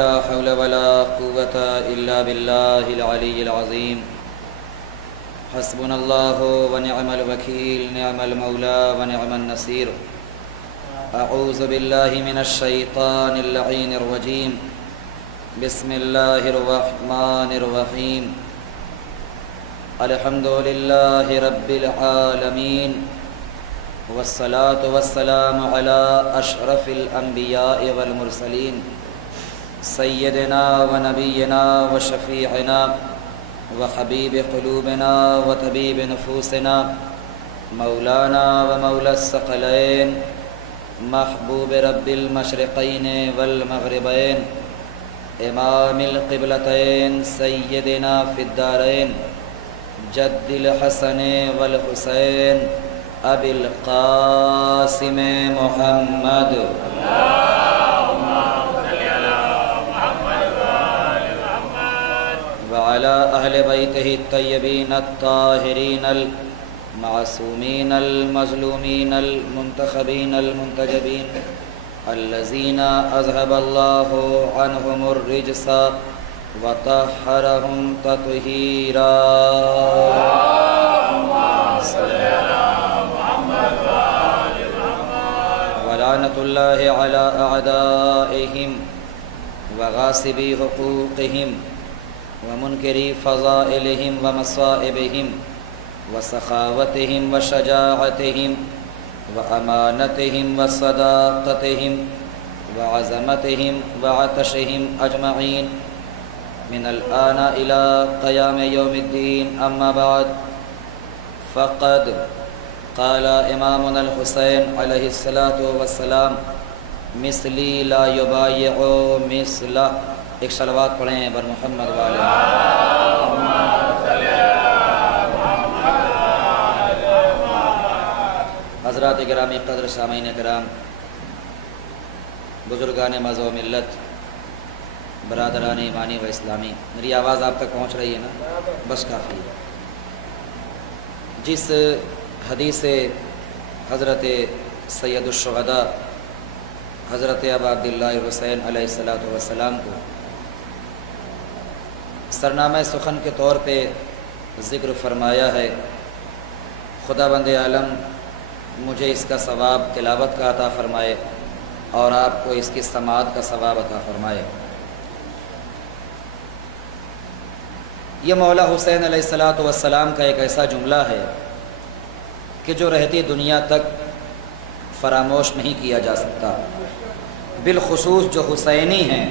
لا حول ولا قوة إلا بالله العلي العظيم حسبنا الله ونعم الوكيل نعم المولى ونعم النصير أعوذ بالله من الشيطان اللعين الرجيم بسم الله الرحمن الرحيم الحمد لله رب العالمين والصلاة والسلام على أشرف الأنبياء والمرسلين سيدنا ونبينا وشفيعنا وحبيب قلوبنا وطبيب نفوسنا مولانا ومولى الثقلين محبوب رب المشرقين والمغربين امام القبلتين سيدنا في الدارين جد الحسن والحسين ابي القاسم محمد وعلى أهل بيته الطيبين الطاهرين المعصومين المظلومين المنتخبين المنتجبين الذين أذهب الله عنهم الرجس وطهرهم تطهيرا ولعنة الله على أعدائهم وغاصبي حقوقهم ومنكري فضائلهم ومصائبهم وسخاوتهم وشجاعتهم وأمانتهم وصداقتهم وعزمتهم وعطشهم أجمعين من الآن إلى قيام يوم الدين أما بعد فقد قال إمامنا الحسين عليه الصلاة والسلام مثلي لا يبايع مثله ایک صلوات پڑھیں بر محمد والے حضرات گرامی قدر سامعین کرام بزرگان مذہب و ملت برادران ایمانی و اسلامی میری آواز آپ تک پہنچ رہی ہے نا بس کافی ہے جس حدیث حضرت سید الشہداء حضرت ابا عبداللہ حسین علیہ السلام کو سرنامہ سخن کے طور پہ ذکر فرمایا ہے خدا بند عالم مجھے اس کا ثواب تلاوت کا عطا فرمائے اور آپ کو اس کی سماعت کا ثواب عطا فرمائے۔ یہ مولا حسین علیہ السلام کا ایک ایسا جملہ ہے کہ جو رہتی دنیا تک فراموش نہیں کیا جا سکتا، بالخصوص جو حسینی ہیں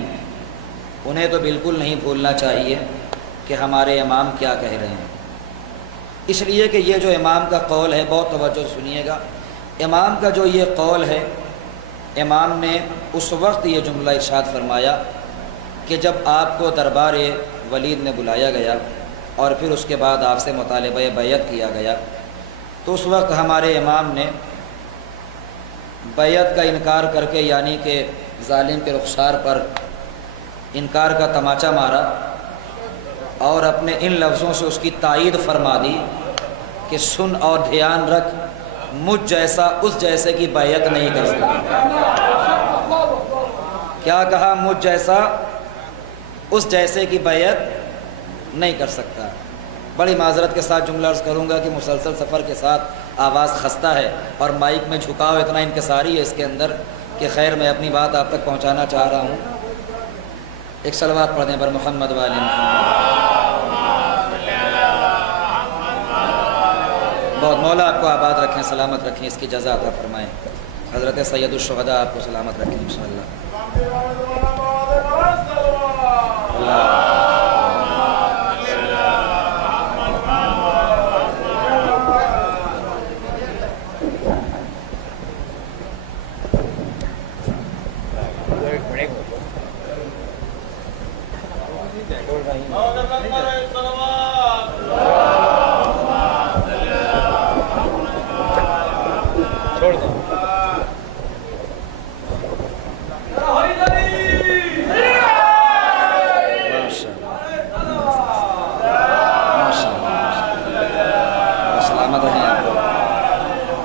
انہیں تو بالکل نہیں بھولنا چاہیے کہ ہمارے امام کیا کہہ رہے ہیں، اس لیے کہ یہ جو امام کا قول ہے بہت توجہ سنیے گا۔ امام کا جو یہ قول ہے، امام نے اس وقت یہ جملہ ارشاد فرمایا کہ جب آپ کو دربار ولید میں بلایا گیا اور پھر اس کے بعد آپ سے مطالبہ بیعت کیا گیا تو اس وقت ہمارے امام نے بیعت کا انکار کر کے یعنی کہ ظالم کے رخسار پر انکار کا تماچا مارا اور اپنے ان لفظوں سے اس کی تائید فرما دی کہ سن اور دھیان رکھ، مجھ جیسا اس جیسے کی بیعت نہیں کر سکتا۔ کیا کہا؟ مجھ جیسا اس جیسے کی بیعت نہیں کر سکتا۔ بڑی معذرت کے ساتھ جملہ عرض کروں گا کہ مسلسل سفر کے ساتھ آواز خستہ ہے اور مائک میں جھکاؤ اتنا انکساری ہے اس کے اندر کہ خیر میں اپنی بات آپ تک پہنچانا چاہ رہا ہوں۔ ایک صلوات پڑھ دیں بر محمد والے بہت مولا آپ کو آباد رکھیں، سلامت رکھیں، اس کی جزا عطا فرمائیں۔ حضرت سید الشہداء آپ کو سلامت رکھیں انشاءاللہ۔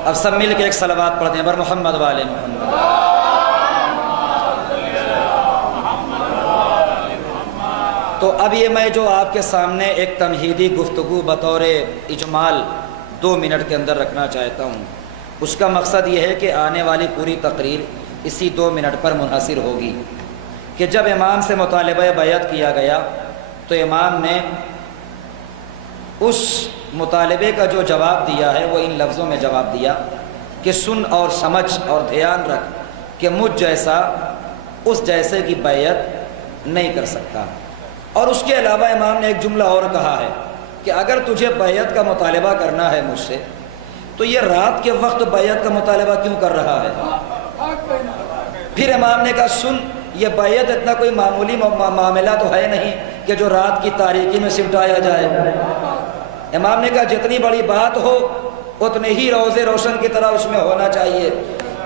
اب سب مل کے ایک صلوات پڑھتے ہیں بر محمد والے محمد۔ تو اب یہ میں جو آپ کے سامنے ایک تمہیدی گفتگو بطور اجمال 2 منٹ کے اندر رکھنا چاہتا ہوں، اس کا مقصد یہ ہے کہ آنے والی پوری تقریر اسی 2 منٹ پر منحصر ہوگی کہ جب امام سے مطالبہ بیعت کیا گیا تو امام نے اس مطالبے کا جو جواب دیا ہے وہ ان لفظوں میں جواب دیا کہ سن اور سمجھ اور دھیان رکھ کہ مجھ جیسا اس جیسے کی بیعت نہیں کر سکتا۔ اور اس کے علاوہ امام نے ایک جملہ اور کہا ہے کہ اگر تجھے بیعت کا مطالبہ کرنا ہے مجھ سے تو یہ رات کے وقت بیعت کا مطالبہ کیوں کر رہا ہے؟ پھر امام نے کہا سن، یہ بیعت اتنا کوئی معمولی معاملہ تو ہے نہیں کہ جو رات کی تاریکی میں سمٹایا جائے۔ امام نے کہا جتنی بڑی بات ہو اتنے ہی روزے روشن کی طرح اس میں ہونا چاہیے،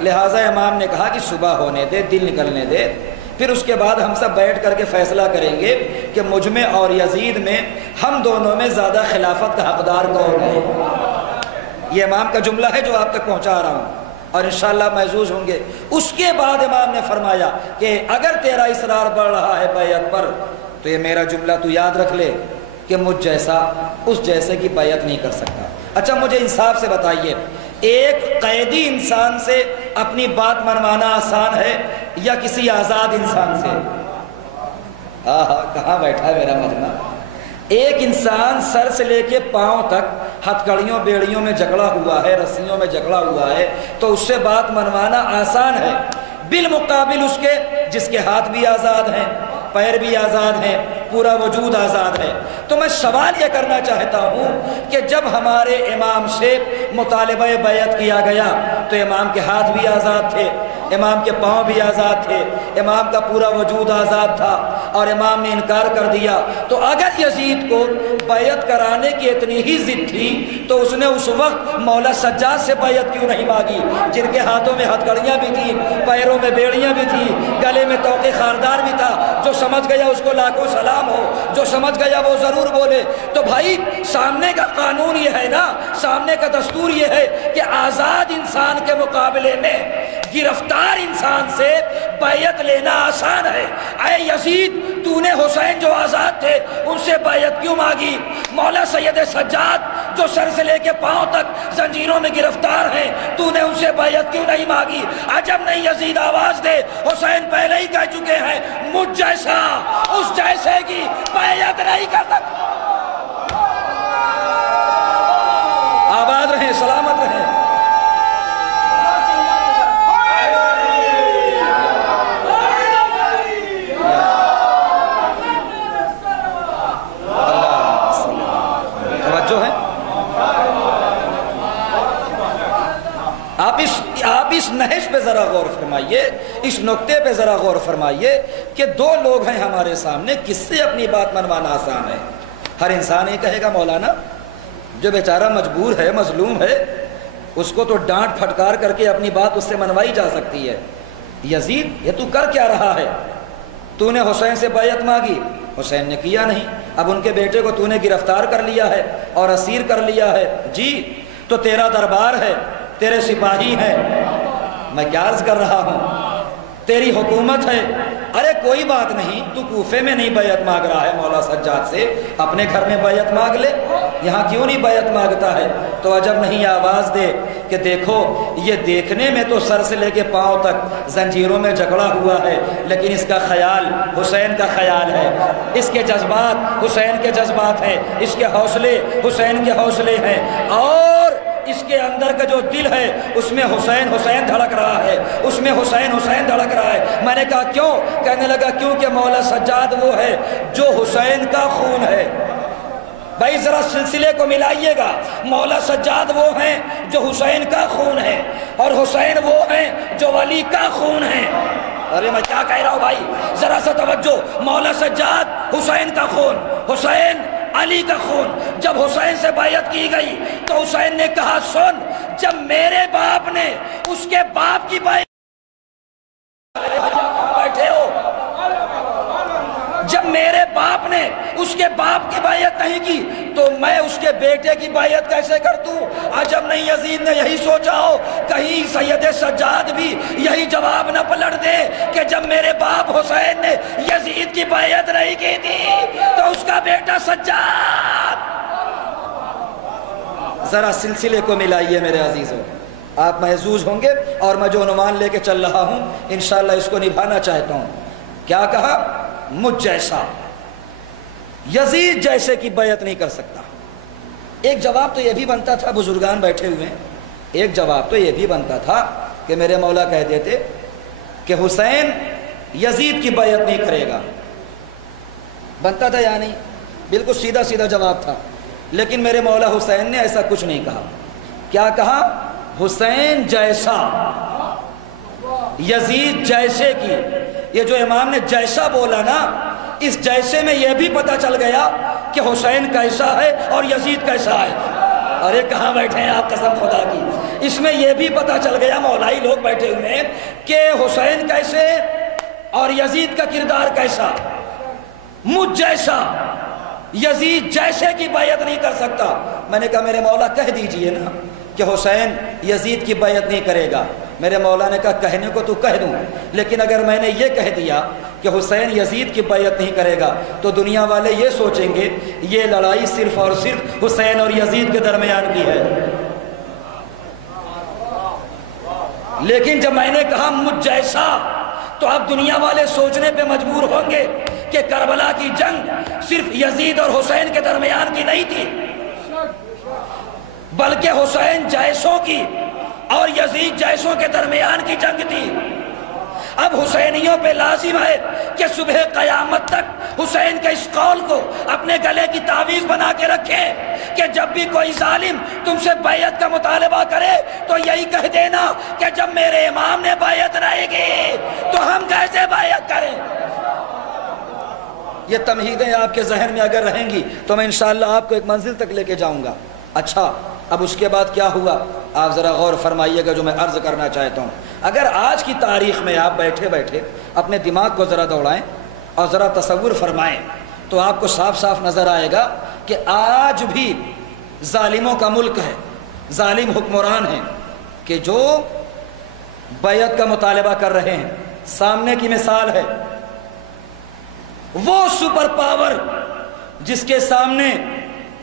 لہٰذا امام نے کہا کہ صبح ہونے دے، دن نکلنے دے، پھر اس کے بعد ہم سب بیٹھ کر کے فیصلہ کریں گے کہ مجھ میں اور یزید میں ہم دونوں میں زیادہ خلافت کا حقدار کون ہے۔ یہ امام کا جملہ ہے جو آپ تک پہنچا رہا ہوں اور انشاءاللہ محظوظ ہوں گے۔ اس کے بعد امام نے فرمایا کہ اگر تیرا اصرار بڑھ رہا ہے بیعت پر تو یہ میرا جملہ تو یاد رکھ لے کہ مجھ جیسا اس جیسے کی بیعت نہیں کر سکتا۔ اچھا مجھے انصاف سے بتائیے، ایک قیدی انسان سے اپنی بات منوانا آسان ہے یا کسی آزاد انسان سے؟ کہاں بیٹھا ہے میرا مجمع؟ ایک انسان سر سے لے کے پاؤں تک ہتھ کڑیوں بیڑیوں میں جکڑا ہوا ہے، رسیوں میں جکڑا ہوا ہے، تو اس سے بات منوانا آسان ہے، بالمقابل اس کے جس کے ہاتھ بھی آزاد ہیں، پیر بھی آزاد ہیں، پورا وجود آزاد ہے۔ تو میں سوال یہ کرنا چاہتا ہوں کہ جب ہمارے امام سے مطالبہ بیعت کیا گیا تو امام کے ہاتھ بھی آزاد تھے، امام کے پاؤں بھی آزاد تھے، امام کا پورا وجود آزاد تھا، اور امام نے انکار کر دیا، تو اگر یزید کو بیعت کرانے کی اتنی ہی ضد تھی تو اس نے اس وقت مولا سجاد سے بیعت کیوں نہیں مانگی، جن کے ہاتھوں میں ہتھ کڑیاں بھی تھیں، پیروں میں بیڑیاں بھی تھیں، گلے میں طوق خاردار بھی تھا؟ جو سمجھ گیا اس کو لاکھوں سلام ہو، جو سمجھ گیا وہ ضرور بولے۔ تو بھائی سامنے کا قانون یہ ہے نا، سامنے کا دستور یہ ہے کہ آزاد انسان کے مقابلے میں گرفتار انسان سے بیعت لینا آسان ہے۔ اے یزید، تو نے حسین جو آزاد تھے ان سے بیعت کیوں مانگی؟ مولا سید سجاد جو سر سے لے کے پاؤں تک زنجیروں میں گرفتار ہیں، تو نے ان سے بیعت کیوں نہیں مانگی؟ عجب نہیں یزید آواز دے، حسین پہلے ہی کہہ چکے ہیں مجھ جیسا اس جیسے کی بیعت نہیں کر سکتا۔ آباد رہیں، سلامت رہیں۔ آپ اس نہج پہ ذرا غور فرمائیے، اس نقطے پہ ذرا غور فرمائیے کہ 2 لوگ ہیں ہمارے سامنے، کس سے اپنی بات منوانا آسان ہے؟ ہر انسان یہ کہے گا مولانا جو بیچارہ مجبور ہے، مظلوم ہے، اس کو تو ڈانٹ پھٹکار کر کے اپنی بات اس سے منوائی جا سکتی ہے۔ یزید یہ تو کر کیا رہا ہے؟ تو نے حسین سے بیعت مانگی، حسین نے کیا نہیں، اب ان کے بیٹے کو تو نے گرفتار کر لیا ہے اور اسیر کر لیا ہے، جی تو تیرا دربار ہے، تیرے سپاہی ہیں، میں کیا عرض کر رہا ہوں، تیری حکومت ہے، ارے کوئی بات نہیں، تو کوفے میں نہیں بیعت مانگ رہا ہے مولا سجاد سے، اپنے گھر میں بیعت مانگ لے، یہاں کیوں نہیں بیعت مانگتا ہے؟ تو عجب نہیں آواز دے کہ دیکھو یہ دیکھنے میں تو سر سے لے کے پاؤں تک زنجیروں میں جکڑا ہوا ہے، لیکن اس کا خیال حسین کا خیال ہے، اس کے جذبات حسین کے جذبات ہیں، اس کے حوصلے حسین کے حوصلے ہیں، اور اس کے اندر کا جو دل ہے اس میں حسین حسین دھڑک رہا ہے، اس میں حسین حسین دھڑک رہا ہے۔ میں نے کہا کیوں؟ کہنے لگا کیونکہ مولا سجاد وہ ہے جو حسین کا خون ہے۔ بھائی ذرا سلسلے کو ملائیے گا، مولا سجاد وہ ہیں جو حسین کا خون ہے، اور حسین وہ ہیں جو علی کا خون ہے۔ ارے میں کیا کہہ رہا ہوں بھائی، ذرا سا توجہ، مولا سجاد حسین کا خون، حسین علی کا خون۔ جب حسین سے بیعت کی گئی تو حسین نے کہا سن، جب میرے باپ نے اس کے باپ کی بیعت بیٹھے ہو، جب میرے باپ نے اس کے باپ کی بیعت نہیں کی تو میں اس کے بیٹے کی بیعت کیسے کر دوں؟ عجب نہیں یزید نے یہی سوچا ہو کہیں سید سجاد بھی یہی جواب نہ پلٹ دے کہ جب میرے باپ حسین نے یزید کی بیعت نہیں کی تھی تو اس کا بیٹا سجاد۔ ذرا سلسلے کو ملائیے میرے عزیزوں، آپ محظوظ ہوں گے، اور میں جو عنوان لے کے چل رہا ہوں انشاءاللہ اس کو نبھانا چاہتا ہوں۔ کیا کہا؟ مجھ جیسا، یزید جیسے کی بیعت نہیں کر سکتا۔ ایک جواب تو یہ بھی بنتا تھا، بزرگان بیٹھے ہوئے ہیں، ایک جواب تو یہ بھی بنتا تھا کہ میرے مولا کہہ دیتے کہ حسین یزید کی بیعت نہیں کرے گا، بنتا تھا یا نہیں؟ بالکل سیدھا سیدھا جواب تھا، لیکن میرے مولا حسین نے ایسا کچھ نہیں کہا۔ کیا کہا؟ حسین جیسا، یزید جیسے کی۔ یہ جو امام نے جیسا بولا نا، اس جیسے میں یہ بھی پتہ چل گیا کہ حسین کیسا ہے اور یزید کیسا ہے۔ ارے کہاں بیٹھے ہیں آپ قسم خدا کی؟ اس میں یہ بھی پتہ چل گیا، مولائی لوگ بیٹھے ہوئے ہیں، کہ حسین کیسے اور یزید کا کردار کیسا۔ مجھ جیسا یزید جیسے کی بیعت نہیں کر سکتا۔ میں نے کہا میرے مولا کہہ دیجئے نا کہ حسین یزید کی بیعت نہیں کرے گا۔ میرے مولا نے کہا کہنے کو تو کہہ دوں، لیکن اگر میں نے یہ کہہ دیا کہ حسین یزید کی بیعت نہیں کرے گا تو دنیا والے یہ سوچیں گے یہ لڑائی صرف اور صرف حسین اور یزید کے درمیان کی ہے۔ لیکن جب میں نے کہا مجھ جیسا، تو اب دنیا والے سوچنے پہ مجبور ہوں گے کہ کربلا کی جنگ صرف یزید اور حسین کے درمیان کی نہیں تھی، بلکہ حسین جیسوں کی اور یزید جیسوں کے درمیان کی جنگ تھی۔ اب حسینیوں پہ لازم ہے کہ صبح قیامت تک حسین کے اس قول کو اپنے گلے کی تعویذ بنا کے رکھیں کہ جب بھی کوئی ظالم تم سے بیعت کا مطالبہ کرے تو یہی کہہ دینا کہ جب میرے امام نے بیعت نہیں کی تو ہم کیسے بیعت کریں۔ یہ تمہیدیں آپ کے ذہن میں اگر رہیں گی تو میں انشاءاللہ آپ کو ایک منزل تک لے کے جاؤں گا۔ اچھا، اب اس کے بعد کیا ہوا آپ ذرا غور فرمائیے گا جو میں عرض کرنا چاہتا ہوں۔ اگر آج کی تاریخ میں آپ بیٹھے بیٹھے اپنے دماغ کو ذرا دوڑائیں اور ذرا تصور فرمائیں تو آپ کو صاف صاف نظر آئے گا کہ آج بھی ظالموں کا ملک ہے، ظالم حکمران ہیں کہ جو بیعت کا مطالبہ کر رہے ہیں۔ سامنے کی مثال ہے وہ سپر پاور جس کے سامنے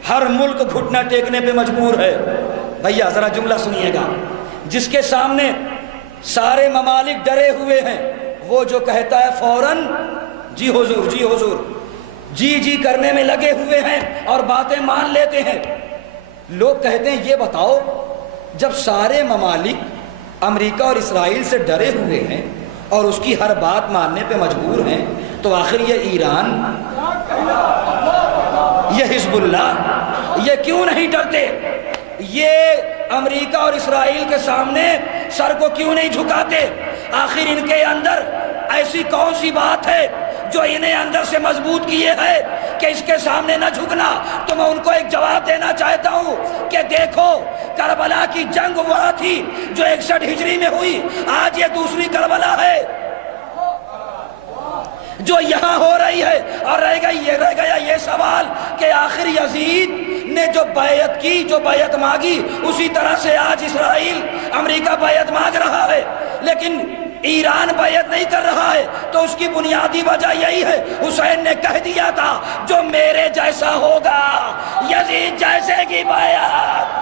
ہر ملک گھٹنا ٹیکنے پہ مجبور ہے۔ بھیا ذرا جملہ سنیے گا، جس کے سامنے سارے ممالک ڈرے ہوئے ہیں، وہ جو کہتا ہے فوراً جی حضور جی حضور، جی جی کرنے میں لگے ہوئے ہیں اور باتیں مان لیتے ہیں۔ لوگ کہتے ہیں یہ بتاؤ جب سارے ممالک امریکہ اور اسرائیل سے ڈرے ہوئے ہیں اور اس کی ہر بات ماننے پہ مجبور ہیں تو آخر یہ ایران، یہ حزب اللہ، یہ کیوں نہیں ڈرتے؟ یہ امریکہ اور اسرائیل کے سامنے سر کو کیوں نہیں جھکاتے؟ آخر ان کے اندر ایسی کون سی بات ہے جو انہیں اندر سے مضبوط کیے ہے کہ اس کے سامنے نہ جھکنا؟ تو میں ان کو ایک جواب دینا چاہتا ہوں کہ دیکھو کربلا کی جنگ وہاں تھی جو 61 ہجری میں ہوئی، آج یہ دوسری کربلا ہے جو یہاں ہو رہی ہے۔ اور رہ گیا یہ سوال کہ آخر یزید نے جو بیعت کی، جو بیعت مانگی، اسی طرح سے آج اسرائیل امریکہ بیعت مانگ رہا ہے، لیکن ایران بیعت نہیں کر رہا ہے۔ تو اس کی بنیادی وجہ یہی ہے، حسین نے کہہ دیا تھا جو میرے جیسا ہوگا یزید جیسے کی بیعت۔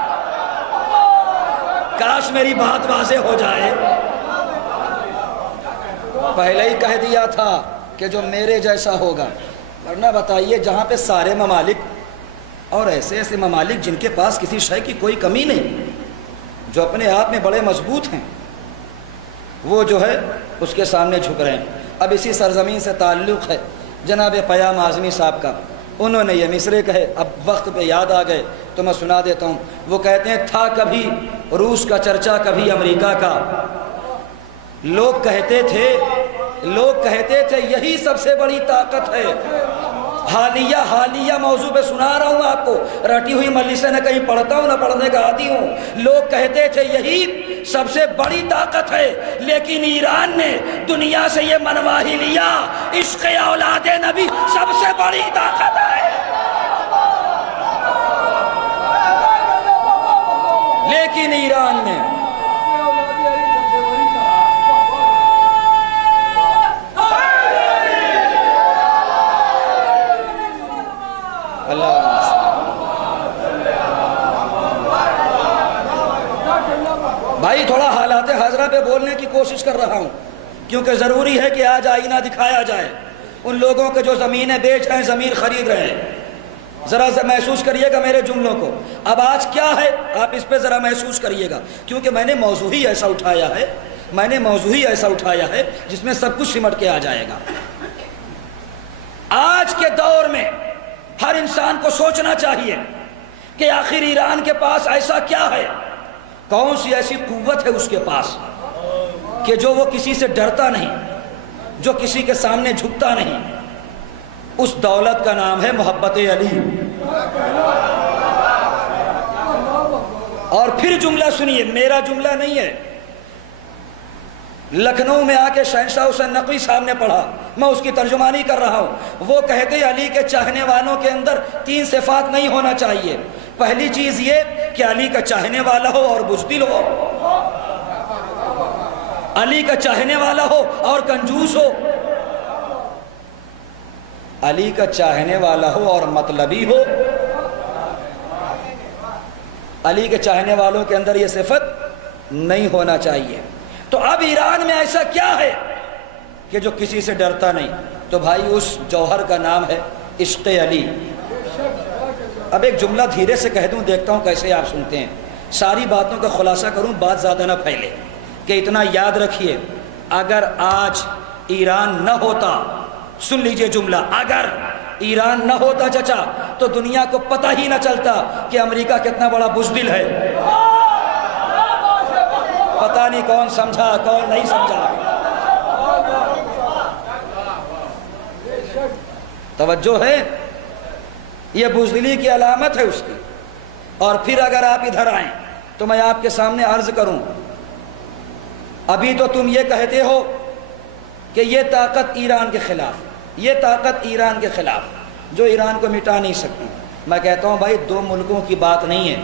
کاش میری بات واضح ہو جائے، پہلے ہی کہہ دیا تھا کہ جو میرے جیسا ہوگا۔ ورنہ بتائیے جہاں پہ سارے ممالک اور ایسے ایسے ممالک جن کے پاس کسی شے کی کوئی کمی نہیں، جو اپنے آپ میں بڑے مضبوط ہیں، وہ جو ہے اس کے سامنے جھک رہے ہیں۔ اب اسی سرزمین سے تعلق ہے جناب پیام اعظمی صاحب کا، انہوں نے یہ مصرے کہے، اب وقت پہ یاد آ گئے تو میں سنا دیتا ہوں۔ وہ کہتے ہیں تھا کبھی روس کا چرچا کبھی امریکہ کا، لوگ کہتے تھے یہی سب سے بڑی طاقت ہے۔ حالیہ موضوع پہ سنا رہا ہوں آپ کو، رٹی ہوئی مجلسیں نہ کہیں پڑھتا ہوں نہ پڑھنے کا عادی ہوں۔ لوگ کہتے تھے یہی سب سے بڑی طاقت ہے، لیکن ایران نے دنیا سے یہ منوا ہی لیا، عشق اولاد نبی سب سے بڑی طاقت ہے۔ لیکن ایران میں بھائی تھوڑا حالات حاضرہ پہ بولنے کی کوشش کر رہا ہوں، کیونکہ ضروری ہے کہ آج آئینہ دکھایا جائے ان لوگوں کے جو زمینیں بیچ رہے ہیں، زمین خرید رہے ہیں۔ ذرا محسوس کریے گا میرے جملوں کو۔ اب آج کیا ہے آپ اس پہ ذرا محسوس کریے گا، کیونکہ میں نے موضوع ہی ایسا اٹھایا ہے جس میں سب کچھ سمٹ کے آ جائے گا۔ آج کے دور میں ہر انسان کو سوچنا چاہیے کہ آخر ایران کے پاس ایسا کیا ہے، کون سی ایسی قوت ہے اس کے پاس کہ جو وہ کسی سے ڈرتا نہیں، جو کسی کے سامنے جھکتا نہیں۔ اس دولت کا نام ہے محبت علی۔ اور پھر جملہ سنیے، میرا جملہ نہیں ہے، لکھنؤ میں آ کے شہنشاہ حسین نقوی صاحب نے پڑھا، میں اس کی ترجمانی کر رہا ہوں۔ وہ کہتے علی کے چاہنے والوں کے اندر 3 صفات نہیں ہونا چاہیے۔ پہلی چیز یہ کہ علی کا چاہنے والا ہو اور بزدل ہو، علی کا چاہنے والا ہو اور کنجوس ہو، علی کا چاہنے والا ہو اور مطلبی ہو۔ علی کے چاہنے والوں کے اندر یہ صفت نہیں ہونا چاہیے۔ تو اب ایران میں ایسا کیا ہے کہ جو کسی سے ڈرتا نہیں؟ تو بھائی اس جوہر کا نام ہے عشق علی۔ اب ایک جملہ دھیرے سے کہہ دوں، دیکھتا ہوں کیسے آپ سنتے ہیں، ساری باتوں کا خلاصہ کروں، بات زیادہ نہ پھیلے، کہ اتنا یاد رکھیے، اگر آج ایران نہ ہوتا، سن لیجئے جملہ، اگر ایران نہ ہوتا چچا تو دنیا کو پتہ ہی نہ چلتا کہ امریکہ کتنا بڑا بزدل ہے۔ پتہ نہیں کون سمجھا کون نہیں سمجھا۔ توجہ ہے، یہ بزدلی کی علامت ہے اس کی۔ اور پھر اگر آپ ادھر آئیں تو میں آپ کے سامنے عرض کروں، ابھی تو تم یہ کہتے ہو کہ یہ طاقت ایران کے خلاف، یہ طاقت ایران کے خلاف جو ایران کو مٹا نہیں سکتی۔ میں کہتا ہوں بھائی 2 ملکوں کی بات نہیں ہے،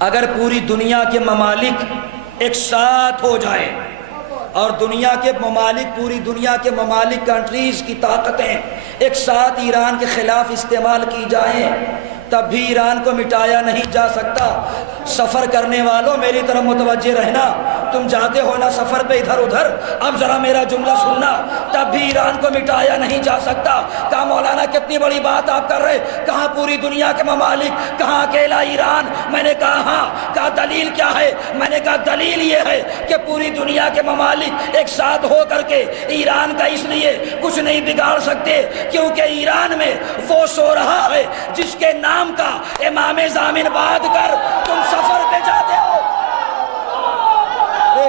اگر پوری دنیا کے ممالک ایک ساتھ ہو جائے اور دنیا کے ممالک، پوری دنیا کے ممالک، کنٹریز کی طاقتیں ایک ساتھ ایران کے خلاف استعمال کی جائیں، تب بھی ایران کو مٹایا نہیں جا سکتا۔ سفر کرنے والوں میری طرف متوجہ رہنا، تم جاتے ہو نا سفر پہ ادھر ادھر، اب ذرا میرا جملہ سننا، تب بھی ایران کو مٹایا نہیں جا سکتا۔ کہا مولانا کتنی بڑی بات آپ کر رہے، کہاں پوری دنیا کے ممالک، کہاں اکیلا ایران؟ میں نے کہا ہاں۔ کہا دلیل کیا ہے؟ میں نے کہا دلیل یہ ہے کہ پوری دنیا کے ممالک ایک ساتھ ہو کر کے ایران کا اس لیے کچھ نہیں بگاڑ سکتے کیونکہ ایران میں وہ سو رہا ہے جس کے نام کا امام ضامن بات کر تم سفر پہ جاتے ہو۔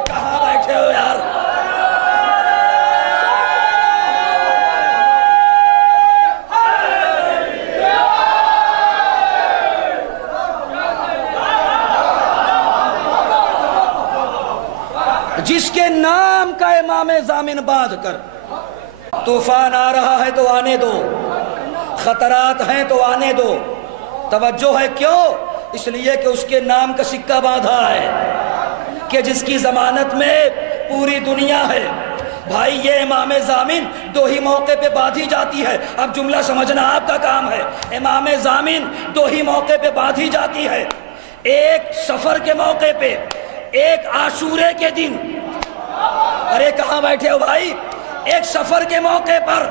کہاں بیٹھے ہو یار؟ جس کے نام کا امام ضامن باندھ کر، طوفان آ رہا ہے تو آنے دو، خطرات ہیں تو آنے دو۔ توجہ ہے کیوں؟ اس لیے کہ اس کے نام کا سکہ باندھا ہے کہ جس کی ضمانت میں پوری دنیا ہے۔ بھائی یہ امام ضامن 2 ہی موقع پہ باندھی جاتی ہے، اب جملہ سمجھنا آپ کا کام ہے۔ امام ضامن 2 ہی موقع پہ باندھی جاتی ہے، ایک سفر کے موقع پہ، ایک عاشورے کے دن۔ ارے کہاں بیٹھے ہو بھائی؟ ایک سفر کے موقع پر،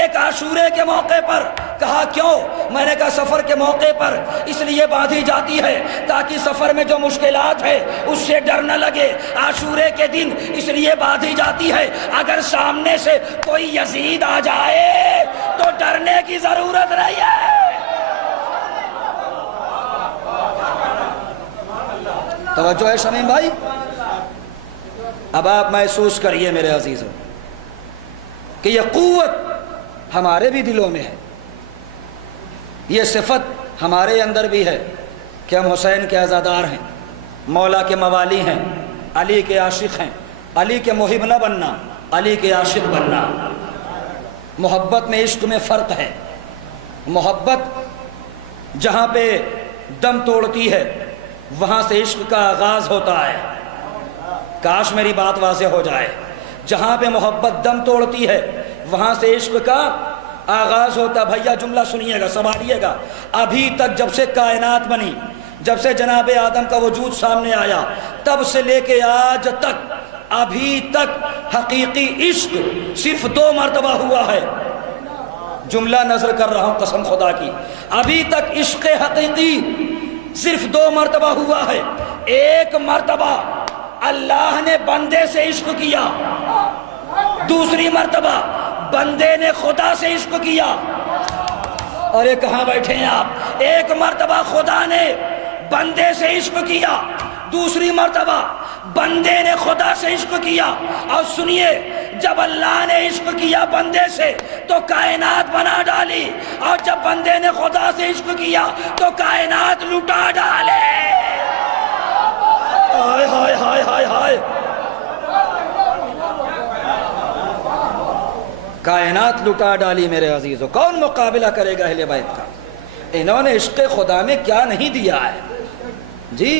ایک عاشورے کے موقع پر۔ کہا کیوں؟ میں نے کہا سفر کے موقع پر اس لیے باندھی جاتی ہے تاکہ سفر میں جو مشکلات ہے اس سے ڈر نہ لگے۔ عاشورے کے دن اس لیے باندھی جاتی ہے اگر سامنے سے کوئی یزید آ جائے تو ڈرنے کی ضرورت نہیں ہے۔ توجہ ہے شمیم بھائی؟ اب آپ محسوس کریے میرے عزیزوں کہ یہ قوت ہمارے بھی دلوں میں ہے، یہ صفت ہمارے اندر بھی ہے کہ ہم حسین کے عزادار ہیں، مولا کے موالی ہیں، علی کے عاشق ہیں، علی کے محب نہ بننا، علی کے عاشق بننا۔ محبت میں عشق میں فرق ہے۔ محبت جہاں پہ دم توڑتی ہے وہاں سے عشق کا آغاز ہوتا ہے۔ کاش میری بات واضح ہو جائے۔ جہاں پہ محبت دم توڑتی ہے وہاں سے عشق کا آغاز ہوتا۔ بھیا جملہ سنیے گا، سنبھالیے گا۔ ابھی تک جب سے کائنات بنی، جب سے جناب آدم کا وجود سامنے آیا، تب سے لے کے آج تک، ابھی تک حقیقی عشق صرف 2 مرتبہ ہوا ہے۔ جملہ نظر کر رہا ہوں قسم خدا کی، ابھی تک عشق حقیقی صرف 2 مرتبہ ہوا ہے۔ ایک مرتبہ اللہ نے بندے سے عشق کیا، دوسری مرتبہ بندے نے خدا سے عشق کیا۔ اور یہ کہاں بیٹھے ہیں آپ؟ ایک مرتبہ خدا نے بندے سے عشق کیا، دوسری مرتبہ بندے نے خدا سے عشق کیا۔ اور سنیے، جب اللہ نے عشق کیا بندے سے تو کائنات بنا ڈالی، اور جب بندے نے خدا سے عشق کیا تو کائنات لٹا ڈالے۔ ہائے ہائے ہائے ہائے ہائے، کائنات لٹا ڈالی میرے عزیزو۔ کون مقابلہ کرے گا اہل بیت کا؟ انہوں نے عشق خدا میں کیا نہیں دیا ہے جی،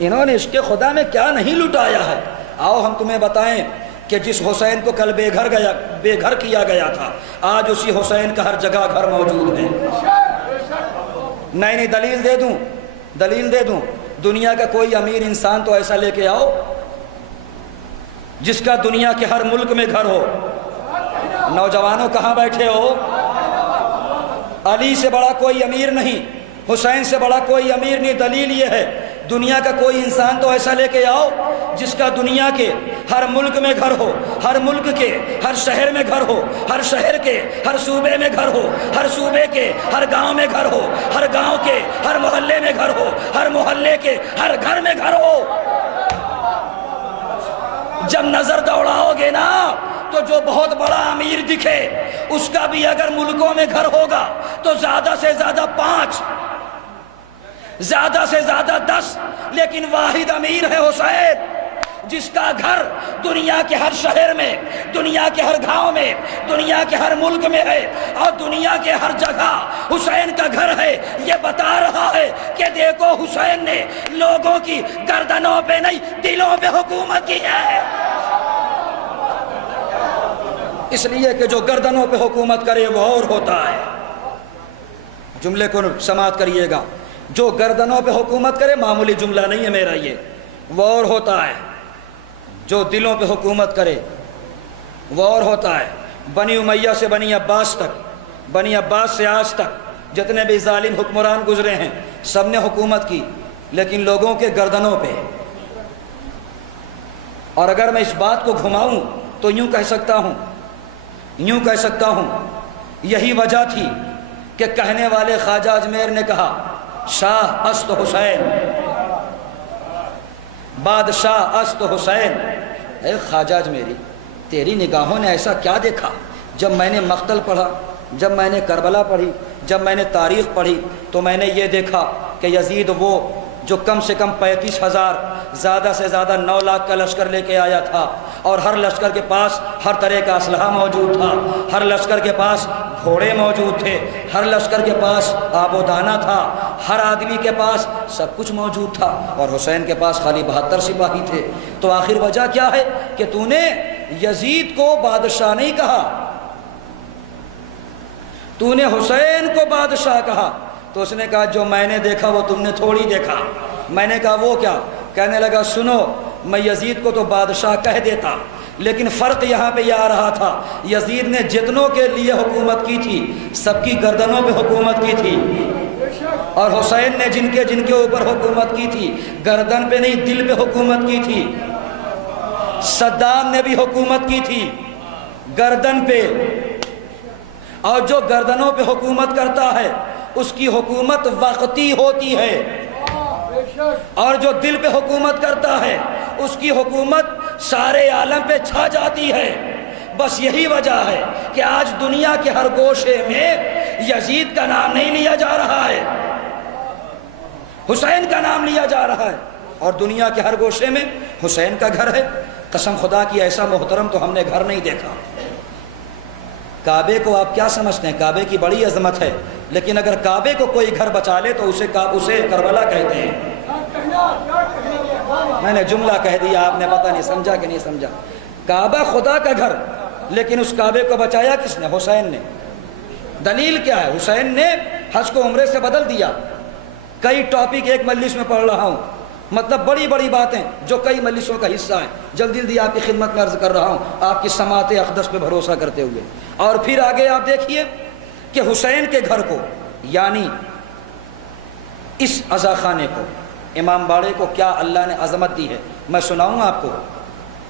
انہوں نے عشق خدا میں کیا نہیں لٹایا ہے۔ آؤ ہم تمہیں بتائیں کہ جس حسین کو کل بے گھر کیا گیا تھا، آج اسی حسین کا ہر جگہ گھر موجود ہے۔ نہیں دلیل دے دوں، دنیا کا کوئی امیر انسان تو ایسا لے کے آؤ جس کا دنیا کے ہر ملک میں گھر ہو۔ نوجوانوں کہاں بیٹھے ہو؟ علی سے بڑا کوئی امیر نہیں، حسین سے بڑا کوئی امیر نہیں۔ دلیل یہ ہے، دنیا کا کوئی انسان تو ایسا لے کے آؤ جس کا دنیا کے ہر ملک میں گھر ہو، ہر ملک کے ہر شہر میں گھر ہو، ہر شہر کے ہر صوبے میں گھر ہو، ہر صوبے کے ہر گاؤں میں گھر ہو، ہر گاؤں کے ہر محلے میں گھر ہو، ہر محلے کے ہر گھر میں گھر ہو۔ جب نظر دوڑاؤ گے نا تو جو بہت بڑا امیر دکھے اس کا بھی اگر ملکوں میں گھر ہوگا تو زیادہ سے زیادہ 5، زیادہ سے زیادہ 10، لیکن واحد امیر ہے حسین، جس کا گھر دنیا کے ہر شہر میں، دنیا کے ہر گاؤں میں، دنیا کے ہر ملک میں ہے، اور دنیا کے ہر جگہ حسین کا گھر ہے۔ یہ بتا رہا ہے کہ دیکھو حسین نے لوگوں کی گردنوں پہ نہیں دلوں پہ حکومت کی ہے۔ اس لیے کہ جو گردنوں پہ حکومت کرے وہ اور ہوتا ہے۔ جملے کو سماعت کریے گا، جو گردنوں پہ حکومت کرے، معمولی جملہ نہیں ہے میرا یہ، وہ اور ہوتا ہے۔ جو دلوں پہ حکومت کرے وہ اور ہوتا ہے۔ بنی امیہ سے بنی عباس تک، بنی عباس سے آج تک جتنے بھی ظالم حکمران گزرے ہیں سب نے حکومت کی، لیکن لوگوں کے گردنوں پہ۔ اور اگر میں اس بات کو گھماؤں تو یوں کہہ سکتا ہوں یہی وجہ تھی کہ کہنے والے خواجہ اجمیر نے کہا شاہ است حسین، بادشاہ است حسین۔ اے خواجہ اجمیری، تیری نگاہوں نے ایسا کیا دیکھا؟ جب میں نے مقتل پڑھا، جب میں نے کربلا پڑھی، جب میں نے تاریخ پڑھی تو میں نے یہ دیکھا کہ یزید وہ جو کم سے کم 35,000 زیادہ سے زیادہ 9 لاکھ کا لشکر لے کے آیا تھا، اور ہر لشکر کے پاس ہر طرح کا اسلحہ موجود تھا، ہر لشکر کے پاس گھوڑے موجود تھے، ہر لشکر کے پاس آب و دانہ تھا، ہر آدمی کے پاس سب کچھ موجود تھا، اور حسین کے پاس خالی 72 سپاہی تھے۔ تو آخر وجہ کیا ہے کہ تو نے یزید کو بادشاہ نہیں کہا، تو نے حسین کو بادشاہ کہا؟ تو اس نے کہا جو میں نے دیکھا وہ تم نے تھوڑی دیکھا۔ میں نے کہا وہ کیا؟ کہنے لگا سنو، میں یزید کو تو بادشاہ کہہ دیتا، لیکن فرق یہاں پہ یہ آ رہا تھا، یزید نے جتنوں کے لیے حکومت کی تھی سب کی گردنوں پہ حکومت کی تھی، اور حسین نے جن کے اوپر حکومت کی تھی گردن پہ نہیں دل پہ حکومت کی تھی۔ صدام نے بھی حکومت کی تھی گردن پہ، اور جو گردنوں پہ حکومت کرتا ہے اس کی حکومت وقتی ہوتی ہے، اور جو دل پہ حکومت کرتا ہے اس کی حکومت سارے عالم پہ چھا جاتی ہے۔ بس یہی وجہ ہے کہ آج دنیا کے ہر گوشے میں یزید کا نام نہیں لیا جا رہا ہے، حسین کا نام لیا جا رہا ہے، اور دنیا کے ہر گوشے میں حسین کا گھر ہے۔ قسم خدا کی ایسا محترم تو ہم نے گھر نہیں دیکھا۔ کعبے کو آپ کیا سمجھتے ہیں؟ کعبے کی بڑی عظمت ہے، لیکن اگر کعبے کو کوئی گھر بچا لے تو اسے کربلا کہتے ہیں۔ میں نے جملہ کہہ دیا، آپ نے پتہ نہیں سمجھا کہ نہیں سمجھا۔ کعبہ خدا کا گھر، لیکن اس کعبے کو بچایا کس نے؟ حسین نے۔ دلیل کیا ہے؟ حسین نے حج کو عمرے سے بدل دیا۔ کئی ٹاپک ایک مجلس میں پڑھ رہا ہوں، مطلب بڑی بڑی باتیں جو کئی مجلسوں کا حصہ ہیں، جلدی جلدی آپ کی خدمت میں عرض کر رہا ہوں آپ کی سماعت اقدس پہ بھروسہ کرتے ہوئے۔ اور پھر آگے آپ دیکھیے کہ حسین کے گھر کو، یعنی اس عزا خانے کو، امام باڑے کو کیا اللہ نے عظمت دی ہے، میں سناؤں آپ کو،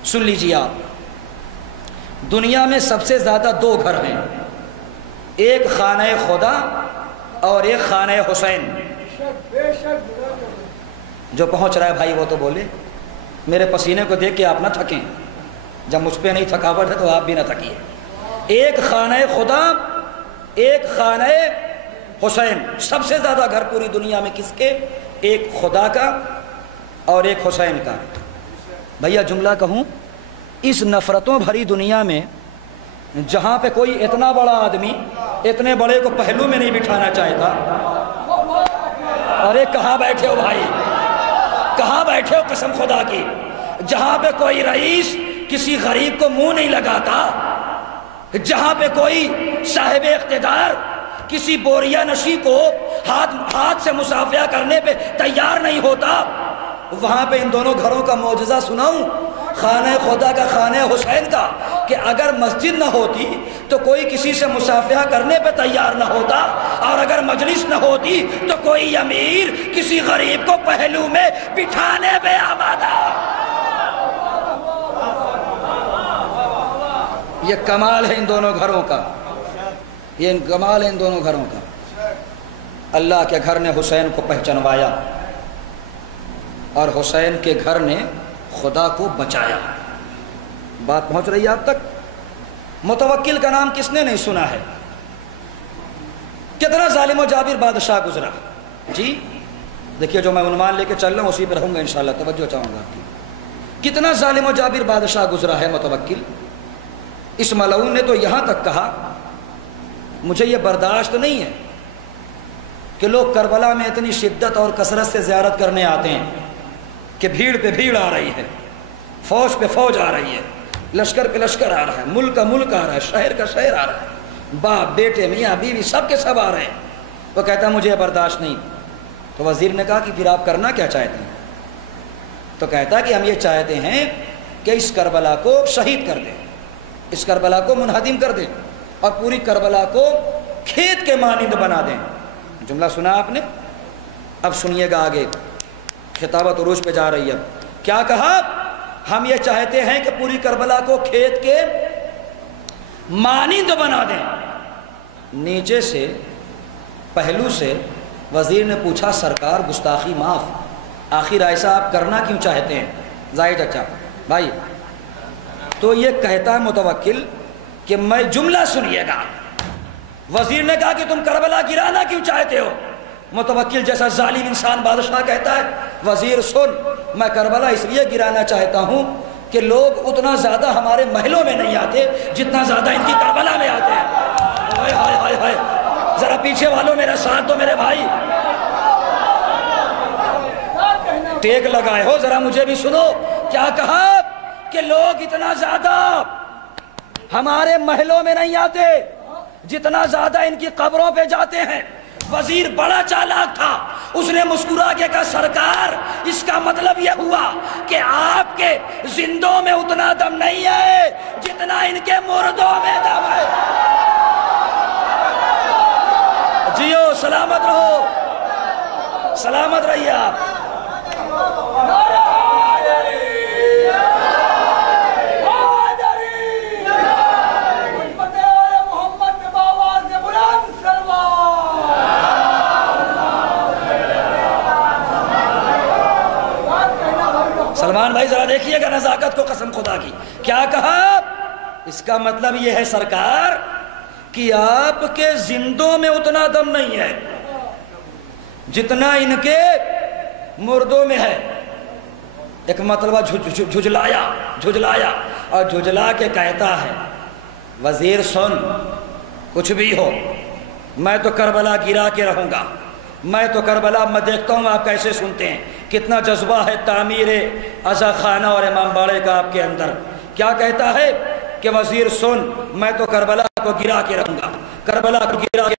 سن لیجیے آپ۔ دنیا میں سب سے زیادہ دو گھر ہیں، ایک خانہ خدا اور ایک خانہ حسین۔ جو پہنچ رہا ہے بھائی وہ تو بولے، میرے پسینے کو دیکھ کے آپ نہ تھکیں، جب مجھ پہ نہیں تھکاوٹ ہے تو آپ بھی نہ تھکیے۔ ایک خانہ خدا، ایک خانہ حسین۔ سب سے زیادہ گھر پوری دنیا میں کس کے؟ ایک خدا کا اور ایک حسین کا۔ بھیا جملہ کہوں، اس نفرتوں بھری دنیا میں جہاں پہ کوئی اتنا بڑا آدمی اتنے بڑے کو پہلو میں نہیں بٹھانا چاہتا، ارے کہاں بیٹھے ہو بھائی، کہاں بیٹھے ہو قسم خدا کی، جہاں پہ کوئی رئیس کسی غریب کو منہ نہیں لگاتا، جہاں پہ کوئی صاحب اقتدار کسی بوریا نشی کو ہاتھ سے مصافحہ کرنے پہ تیار نہیں ہوتا، وہاں پہ ان دونوں گھروں کا معجزہ سناؤں، خانہ خدا کا، خانہ حسین کا، کہ اگر مسجد نہ ہوتی تو کوئی کسی سے مصافحہ کرنے پہ تیار نہ ہوتا، اور اگر مجلس نہ ہوتی تو کوئی امیر کسی غریب کو پہلو میں بٹھانے پہ آمادہ۔ یہ کمال ہے ان دونوں گھروں کا، یہ کمال ہے ان دونوں گھروں کا۔ اللہ کے گھر نے حسین کو پہچنوایا اور حسین کے گھر نے خدا کو بچایا۔ بات پہنچ رہی ہے آپ تک؟ متوکل کا نام کس نے نہیں سنا ہے؟ کتنا ظالم و جابر بادشاہ گزرا جی، دیکھیے جو میں عنوان لے کے چل رہا ہوں اسی پر رہوں گا انشاءاللہ، توجہ چاہوں گا آپ کی۔ کتنا ظالم و جابر بادشاہ گزرا ہے متوکل۔ اس ملعون نے تو یہاں تک کہا، مجھے یہ برداشت نہیں ہے کہ لوگ کربلا میں اتنی شدت اور کثرت سے زیارت کرنے آتے ہیں کہ بھیڑ پہ بھیڑ آ رہی ہے، فوج پہ فوج آ رہی ہے، لشکر پہ لشکر آ رہا ہے، ملک کا ملک آ رہا ہے، شہر کا شہر آ رہا ہے، باپ بیٹے میاں بیوی سب کے سب آ رہے ہیں۔ وہ کہتا مجھے برداشت نہیں۔ تو وزیر نے کہا کہ پھر آپ کرنا کیا چاہتے ہیں؟ تو کہتا کہ ہم یہ چاہتے ہیں کہ اس کربلا کو شہید کر دیں، اس کربلا کو منہدم کر دیں، اور پوری کربلا کو کھیت کے مانند بنا دیں۔ جملہ سنا آپ نے؟ اب سنیے گا آگے، خطابت عروج پہ جا رہی ہے۔ کیا کہا؟ ہم یہ چاہتے ہیں کہ پوری کربلا کو کھیت کے مانند بنا دیں۔ نیچے سے پہلو سے وزیر نے پوچھا سرکار گستاخی معاف، آخر ایسا آپ کرنا کیوں چاہتے ہیں؟ زاہد اچھا بھائی، تو یہ کہتا ہے متوکل کہ میں، جملہ سنیے گا، وزیر نے کہا کہ تم کربلا گرانا کیوں چاہتے ہو؟ متوکل جیسا ظالم انسان بادشاہ کہتا ہے وزیر سن، میں کربلا اس لیے گرانا چاہتا ہوں کہ لوگ اتنا زیادہ ہمارے محلوں میں نہیں آتے جتنا زیادہ ان کی کربلا میں آتے ہیں۔ ہائے ہائے ہائے ہائے، ذرا پیچھے والوں میرا ساتھ دو میرے بھائی، ٹیک لگائے ہو، ذرا مجھے بھی سنو۔ کیا کہا؟ کہ لوگ اتنا زیادہ ہمارے محلوں میں نہیں آتے جتنا زیادہ ان کی قبروں پہ جاتے ہیں۔ وزیر بڑا چالاک تھا، اس نے مسکرا کے کہا سرکار اس کا مطلب یہ ہوا کہ آپ کے زندوں میں اتنا دم نہیں ہے جتنا ان کے مردوں میں دم ہے۔ جیو سلامت رہو، سلامت رہیے آپ۔ سلمان بھائی ذرا دیکھیے گا نزاکت کو، قسم خدا کی۔ کیا کہا؟ اس کا مطلب یہ ہے سرکار کہ آپ کے زندوں میں اتنا دم نہیں ہے جتنا ان کے مردوں میں ہے۔ ایک مرتبہ جھجلایا اور جھجلا کے کہتا ہے وزیر سن، کچھ بھی ہو میں تو کربلا گرا کے رہوں گا، میں تو کربلا میں دیکھتا ہوں آپ کیسے سنتے ہیں، کتنا جذبہ ہے تعمیر عزا خانہ اور امام باڑے کا آپ کے اندر۔ کیا کہتا ہے کہ وزیر سن، میں تو کربلا کو گرا کے رہوں گا، کربلا کو گرا کے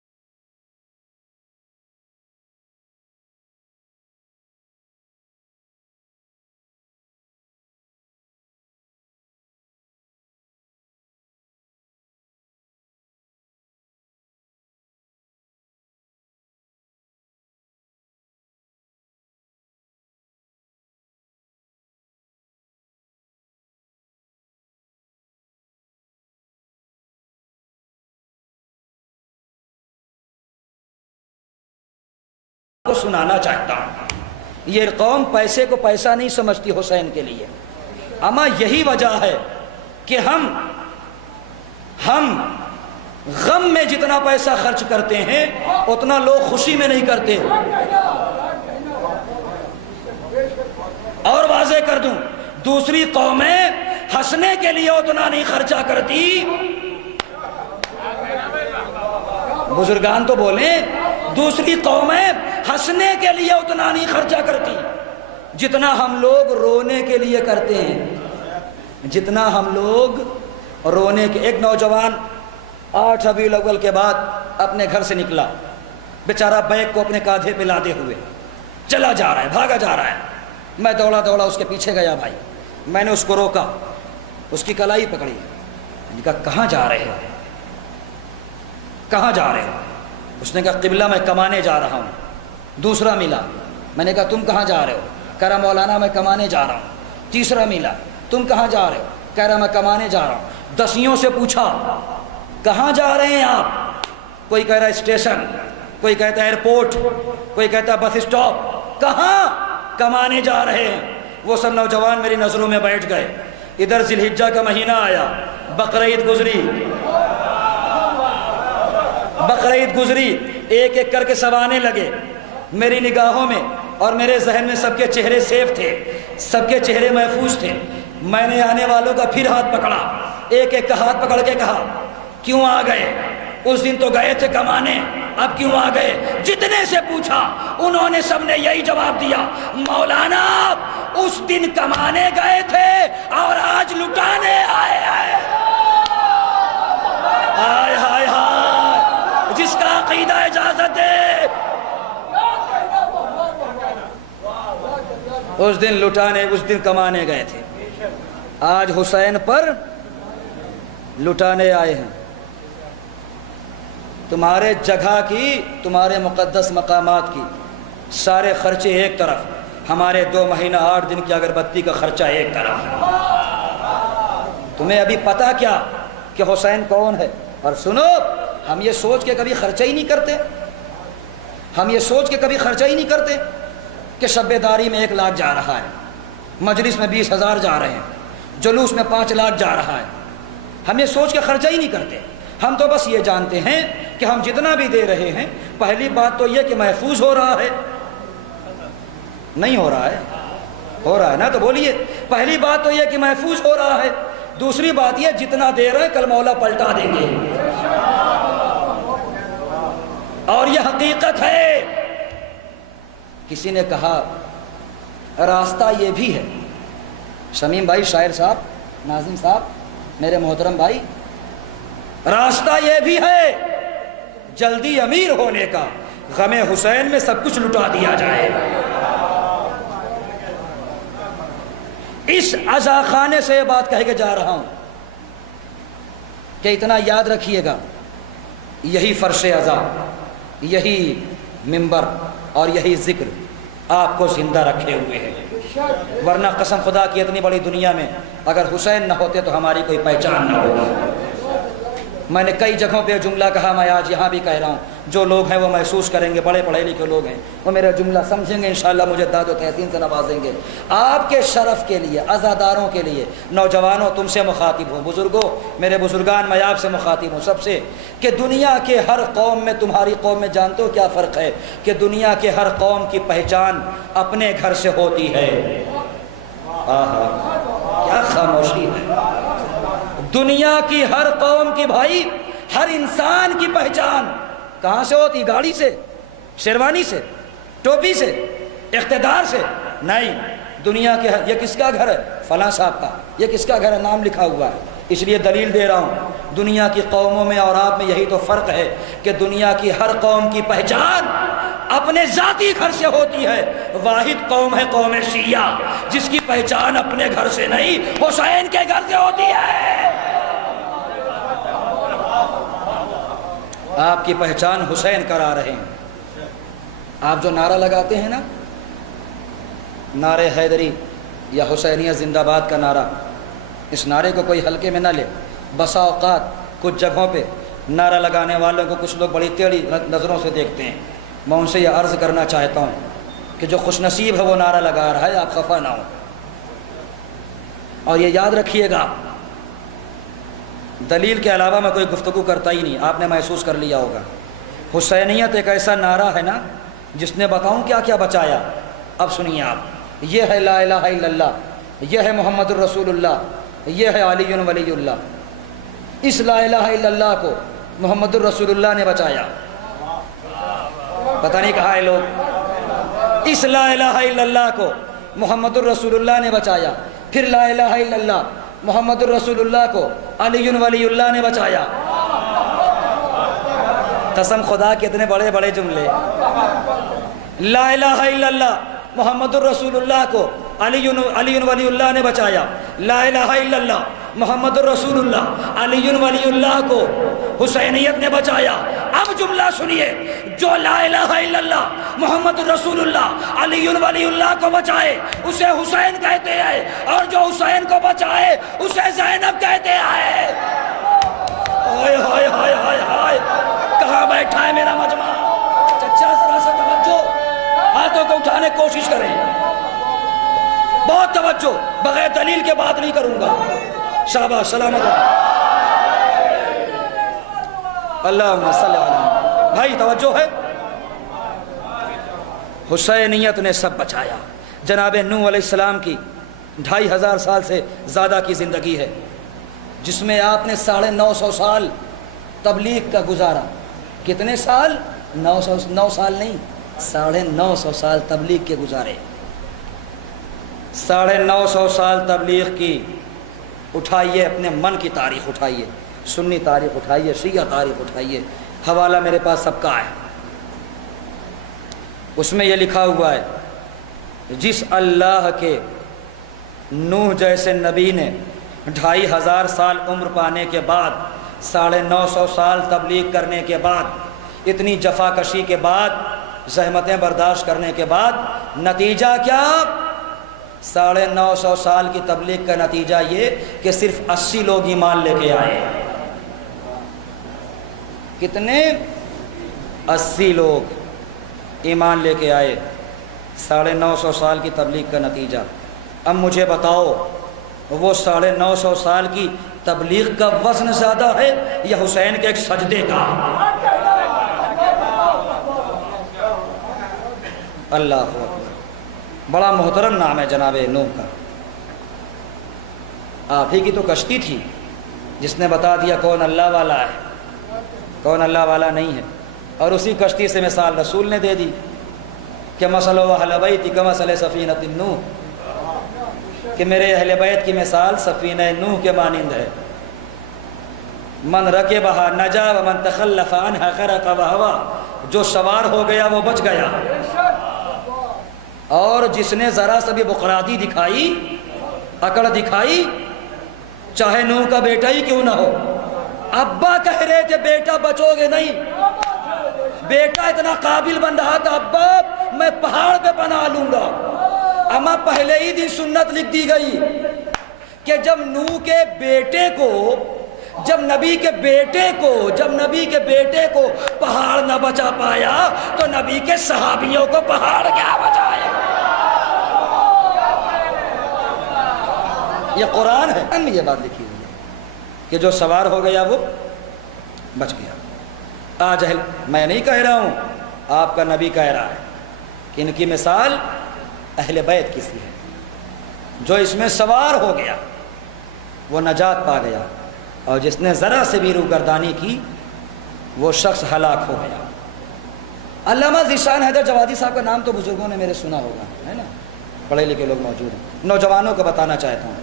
کو سنانا چاہتا ہوں۔ یہ قوم پیسے کو پیسہ نہیں سمجھتی حسین کے لیے، اما یہی وجہ ہے کہ ہم غم میں جتنا پیسہ خرچ کرتے ہیں اتنا لوگ خوشی میں نہیں کرتے۔ اور واضح کر دوں، دوسری قومیں ہنسنے کے لیے اتنا نہیں خرچہ کرتی، بزرگان تو بولیں، دوسری قومیں ہنسنے کے لیے اتنا نہیں خرچہ کرتی جتنا ہم لوگ رونے کے لیے کرتے ہیں، جتنا ہم لوگ رونے کے۔ ایک نوجوان 8 ربیع الاول کے بعد اپنے گھر سے نکلا، بیچارہ بیگ کو اپنے کاندھے پہ لادے ہوئے چلا جا رہا ہے، بھاگا جا رہا ہے۔ میں دوڑا اس کے پیچھے گیا بھائی، میں نے اس کو روکا، اس کی کلائی پکڑی، میں نے کہا کہاں جا رہے ہو، کہاں جا رہے ہو؟ اس نے کہا قبلہ میں کمانے جا رہا ہوں۔ دوسرا ملا، میں نے کہا تم کہاں جا رہے ہو؟ کہہ رہا مولانا میں کمانے جا رہا ہوں۔ تیسرا ملا، تم کہاں جا رہے ہو؟ کہہ رہا میں کمانے جا رہا ہوں۔ 10 سے پوچھا کہاں جا رہے ہیں آپ؟ کوئی کہہ رہا ہے اسٹیشن، کوئی کہتا ہے ایئرپورٹ، کوئی کہتا ہے بس اسٹاپ، کہاں؟ کمانے جا رہے ہیں۔ وہ سب نوجوان میری نظروں میں بیٹھ گئے۔ ادھر ذی الحجہ کا مہینہ آیا، بقرعید گزری، ایک ایک کر کے سب آنے لگے میری نگاہوں میں، اور میرے ذہن میں سب کے چہرے سیف تھے، سب کے چہرے محفوظ تھے۔ میں نے آنے والوں کا پھر ہاتھ پکڑا، ایک ایک کا ہاتھ پکڑ کے کہا کیوں آ گئے؟ اس دن تو گئے تھے کمانے، اب کیوں آ گئے؟ جتنے سے پوچھا انہوں نے سب نے یہی جواب دیا، مولانا اس دن کمانے گئے تھے اور آج لٹانے آئے ہیں۔ ہائے ہائے ہائے، جس کا عقیدہ اجازت ہے اس دن لٹانے، اس دن کمانے گئے تھے، آج حسین پر لٹانے آئے ہیں۔ تمہارے جگہ کی، تمہارے مقدس مقامات کی سارے خرچے ایک طرف، ہمارے 2 مہینہ 8 دن کی اگربتی کا خرچہ ایک طرف۔ تمہیں ابھی پتا کیا کہ حسین کون ہے؟ اور سنو، ہم یہ سوچ کے کبھی خرچہ ہی نہیں کرتے، ہم یہ سوچ کے کبھی خرچہ ہی نہیں کرتے کہ شب داری میں 1 لاکھ جا رہا ہے، مجلس میں 20,000 جا رہے ہیں، جلوس میں 5 لاکھ جا رہا ہے۔ ہم یہ سوچ کے خرچہ ہی نہیں کرتے، ہم تو بس یہ جانتے ہیں کہ ہم جتنا بھی دے رہے ہیں، پہلی بات تو یہ کہ محفوظ ہو رہا ہے، نہیں ہو رہا ہے، ہو رہا ہے نا تو بولیے، پہلی بات تو یہ کہ محفوظ ہو رہا ہے، دوسری بات یہ جتنا دے رہے ہیں کل مولا پلٹا دیں گے، اور یہ حقیقت ہے۔ کسی نے کہا راستہ یہ بھی ہے، شمیم بھائی، شاعر صاحب، ناظم صاحب، میرے محترم بھائی، راستہ یہ بھی ہے جلدی امیر ہونے کا، غم حسین میں سب کچھ لٹا دیا جائے۔ اس عزا خانے سے یہ بات کہہ کے جا رہا ہوں کہ اتنا یاد رکھیے گا، یہی فرش عزا، یہی منبر اور یہی ذکر آپ کو زندہ رکھے ہوئے ہیں، ورنہ قسم خدا کی اتنی بڑی دنیا میں اگر حسین نہ ہوتے تو ہماری کوئی پہچان نہ ہوگی۔ میں نے کئی جگہوں پہ جملہ کہا، میں آج یہاں بھی کہہ رہا ہوں، جو لوگ ہیں وہ محسوس کریں گے، بڑے پڑھے لکھے لوگ ہیں، وہ میرا جملہ سمجھیں گے، انشاءاللہ مجھے داد و تحسین سے نوازیں گے۔ آپ کے شرف کے لیے، عزاداروں کے لیے، نوجوانوں تم سے مخاطب ہوں، بزرگوں میرے بزرگان، میں آپ سے مخاطب ہوں سب سے، کہ دنیا کے ہر قوم میں، تمہاری قوم میں جانتے ہو کیا فرق ہے؟ کہ دنیا کے ہر قوم کی پہچان اپنے گھر سے ہوتی ہے، آہا کیا خاموشی ہے. دنیا کی ہر قوم کی بھائی، ہر انسان کی پہچان کہاں سے ہوتی؟ گاڑی سے، شیروانی سے، ٹوپی سے، اقتدار سے نہیں. دنیا کے یہ کس کا گھر ہے؟ فلاں صاحب کا. یہ کس کا گھر ہے؟ نام لکھا ہوا ہے. اس لیے دلیل دے رہا ہوں، دنیا کی قوموں میں اور آپ میں یہی تو فرق ہے کہ دنیا کی ہر قوم کی پہچان اپنے ذاتی گھر سے ہوتی ہے. واحد قوم ہے قوم شیعہ، جس کی پہچان اپنے گھر سے نہیں حسین کے گھر سے ہوتی ہے. آپ کی پہچان حسین کرا رہے ہیں. آپ جو نعرہ لگاتے ہیں نا، نعرہ حیدری یا حسینیہ زندہ باد کا نعرہ، اس نعرے کو کوئی ہلکے میں نہ لے. بسا اوقات کچھ جگہوں پہ نعرہ لگانے والوں کو کچھ لوگ بڑی ٹیڑھی نظروں سے دیکھتے ہیں. میں ان سے یہ عرض کرنا چاہتا ہوں کہ جو خوش نصیب ہے وہ نعرہ لگا رہا ہے، آپ خفا نہ ہوں. اور یہ یاد رکھیے گا، دلیل کے علاوہ میں کوئی گفتگو کرتا ہی نہیں. آپ نے محسوس کر لیا ہوگا حسینیت ایک ایسا نعرہ ہے نا جس نے بتاؤں کیا کیا بچایا. اب سنیے آپ، یہ ہے لا الہ الا اللہ، یہ ہے محمد الرسول اللہ، یہ ہے علی ولی اللہ. اس لا الہ الا اللہ کو محمد الرسول اللہ نے بچایا. پتہ نہیں کہاں ہے لوگ. اس لا الہ الا اللہ کو محمد الرسول اللہ نے بچایا. پھر لا الہ الا اللہ محمد الرسول اللہ کو علی ولی اللہ نے بچایا. قسم خدا کے اتنے بڑے بڑے جملے. لا الہ الا اللہ محمد الرسول اللہ کو علی ولی اللہ نے بچایا. لا الہ الا اللہ محمد الرسول اللہ علی ولی اللہ کو حسینیت نے بچایا. اب جملہ سنیے، جو لا الہ الا اللہ محمد الرسول اللہ علی ولی اللہ کو بچائے اسے حسین کہتے ہیں، اور جو حسین کو بچائے اسے زینب کہتے ہیں. ہائے ہائے ہائے ہائے ہائے، کہاں بیٹھا ہے میرا مجمع؟ چچا ذرا سا توجہ، ہاتھوں کو اٹھانے کی کوشش کریں. بہت توجہ، بغیر دلیل کے بات نہیں کروں گا. شاباش، سلامت اللہم صلی اللہ علیہ. بھائی توجہ ہے، حسینیت نے سب بچایا. جناب نوح علیہ السلام کی 2500 سال سے زیادہ کی زندگی ہے، جس میں آپ نے 950 سال تبلیغ کا گزارا. کتنے سال؟ 9 سال نہیں، 950 سال تبلیغ کے گزارے. 950 سال تبلیغ کی. اٹھائیے اپنے من کی تاریخ اٹھائیے، سنی تاریخ اٹھائیے، شیعہ تاریخ اٹھائیے. حوالہ میرے پاس سب کا ہے. اس میں یہ لکھا ہوا ہے، جس اللہ کے نوح جیسے نبی نے 2500 سال عمر پانے کے بعد، 950 سال تبلیغ کرنے کے بعد، اتنی جفا کشی کے بعد، زحمتیں برداشت کرنے کے بعد، نتیجہ کیا؟ 950 سال کی تبلیغ کا نتیجہ یہ کہ صرف 80 لوگ ایمان لے کے آئے. کتنے؟ 80 لوگ ایمان لے کے آئے. 950 سال کی تبلیغ کا نتیجہ. اب مجھے بتاؤ، وہ 950 سال کی تبلیغ کا وزن زیادہ ہے یا حسین کے ایک سجدے کا؟ اللہ اکبر. بڑا محترم نام ہے جناب نوح کا. آپ ہی کی تو کشتی تھی جس نے بتا دیا کون اللہ والا ہے، کون اللہ والا نہیں ہے. اور اسی کشتی سے مثال رسول نے دے دی کہ مثل اہل بیت کمثل سفینۃ نوح، کہ میرے اہل بیت کی مثال سفینہ نوح کے مانند ہے. من رکبہا نجا ومن تخلف عنہا غرق وہوا، جو سوار ہو گیا وہ بچ گیا، اور جس نے ذرا سا بھی بقراتی دکھائی، اکڑ دکھائی، چاہے نوح کا بیٹا ہی کیوں نہ ہو. ابا کہہ رہے تھے بیٹا بچو گے نہیں. بیٹا اتنا قابل بن رہا تھا، ابا میں پہاڑ پہ بنا لوں گا. اما پہلے ہی دن سنت لکھ دی گئی کہ جب نوح کے بیٹے کو، جب نبی کے بیٹے کو پہاڑ نہ بچا پایا تو نبی کے صحابیوں کو پہاڑ کیا بچائے. یہ قرآن ہے، ان میں یہ بات لکھی ہوئی ہے کہ جو سوار ہو گیا وہ بچ گیا. آج میں نہیں کہہ رہا ہوں، آپ کا نبی کہہ رہا ہے کہ ان کی مثال اہل بیت کی سی ہے. جو اس میں سوار ہو گیا وہ نجات پا گیا، اور جس نے ذرا سے بھی روگردانی کی وہ شخص ہلاک ہو گیا۔ علامہ ذیشان حیدر جوادی صاحب کا نام تو بزرگوں نے میرے سنا ہوگا، ہے نا، پڑھے لکھے لوگ موجود ہیں۔ نوجوانوں کو بتانا چاہتا ہوں،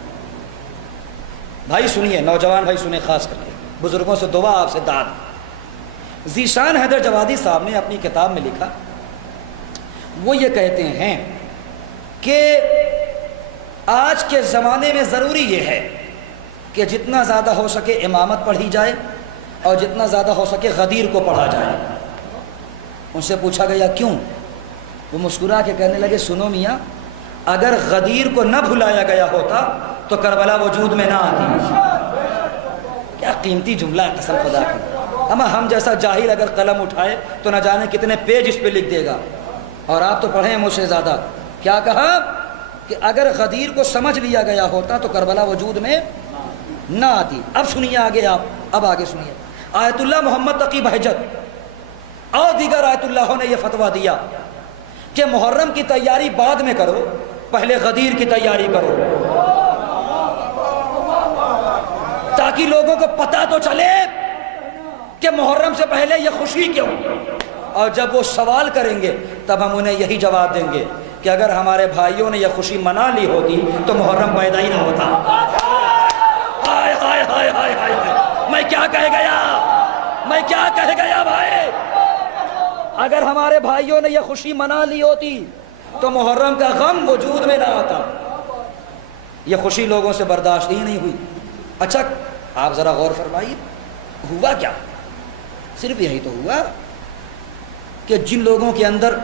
بھائی سنیے، نوجوان بھائی سنیں، خاص کر کے بزرگوں سے دعا، آپ سے داد۔ ذیشان حیدر جوادی صاحب نے اپنی کتاب میں لکھا، وہ یہ کہتے ہیں کہ آج کے زمانے میں ضروری یہ ہے کہ جتنا زیادہ ہو سکے امامت پڑھی جائے اور جتنا زیادہ ہو سکے غدیر کو پڑھا جائے۔ ان سے پوچھا گیا کیوں؟ وہ مسکرا کے کہنے لگے، سنو میاں، اگر غدیر کو نہ بھلایا گیا ہوتا تو کربلا وجود میں نہ آتی۔ کیا قیمتی جملہ ہے، قسم خدا کی۔ اما ہم جیسا جاہل اگر قلم اٹھائے تو نہ جانے کتنے پیج اس پہ لکھ دے گا، اور آپ تو پڑھیں مجھ سے زیادہ۔ کیا کہا کہ اگر غدیر کو سمجھ لیا گیا ہوتا تو کربلا وجود میں نہ آتی۔ اب سنیے آگے، آپ اب آگے سنیے۔ آیت اللہ محمد تقی بہجت اور دیگر آیت اللہ نے یہ فتویٰ دیا کہ محرم کی تیاری بعد میں کرو، پہلے غدیر کی تیاری کرو، تاکہ لوگوں کو پتہ تو چلے کہ محرم سے پہلے یہ خوشی کیوں۔ اور جب وہ سوال کریں گے تب ہم انہیں یہی جواب دیں گے کہ اگر ہمارے بھائیوں نے یہ خوشی منا لی ہوتی تو محرم پیدا ہی نہ ہوتا۔ ہائے ہائے ہائے ہائے ہائے، میں کیا کہہ گیا، میں کیا کہہ گیا بھائی۔ اگر ہمارے بھائیوں نے یہ خوشی منا لی ہوتی تو محرم کا غم وجود میں نہ آتا۔ یہ خوشی لوگوں سے برداشت ہی نہیں ہوئی۔ اچھا آپ ذرا غور فرمائیے، ہوا کیا؟ صرف یہی تو ہوا کہ جن لوگوں کے اندر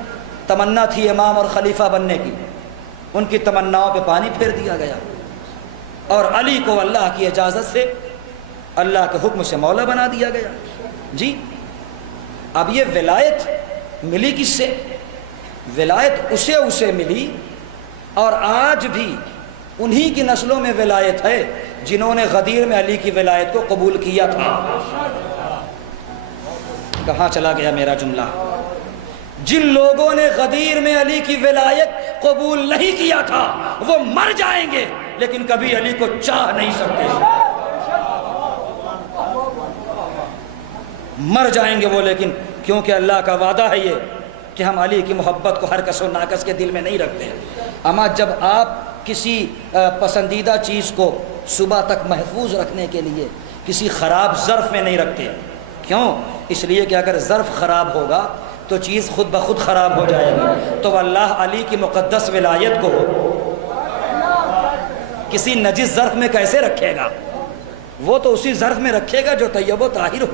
تمنا تھی امام اور خلیفہ بننے کی، ان کی تمناؤں پہ پانی پھیر دیا گیا، اور علی کو اللہ کی اجازت سے، اللہ کے حکم سے مولا بنا دیا گیا۔ جی اب یہ ولایت ملی کس سے؟ ولایت اسے ملی، اور آج بھی انہی کی نسلوں میں ولایت ہے جنہوں نے غدیر میں علی کی ولایت کو قبول کیا تھا۔ کہاں چلا گیا میرا جملہ؟ جن لوگوں نے غدیر میں علی کی ولایت قبول نہیں کیا تھا وہ مر جائیں گے لیکن کبھی علی کو چاہ نہیں سکتے۔ مر جائیں گے وہ، لیکن کیونکہ اللہ کا وعدہ ہے یہ کہ ہم علی کی محبت کو ہر کس و ناکس کے دل میں نہیں رکھتے۔ اما جب آپ کسی پسندیدہ چیز کو صبح تک محفوظ رکھنے کے لیے کسی خراب ظرف میں نہیں رکھتے، کیوں؟ اس لیے کہ اگر ظرف خراب ہوگا تو چیز خود بخود خراب ہو جائے گی۔ تو اللہ علی کی مقدس ولایت کو کسی نجس ظرف میں کیسے رکھے گا؟ وہ تو اسی ظرف میں رکھے گا جو طیب و طاہر ہو،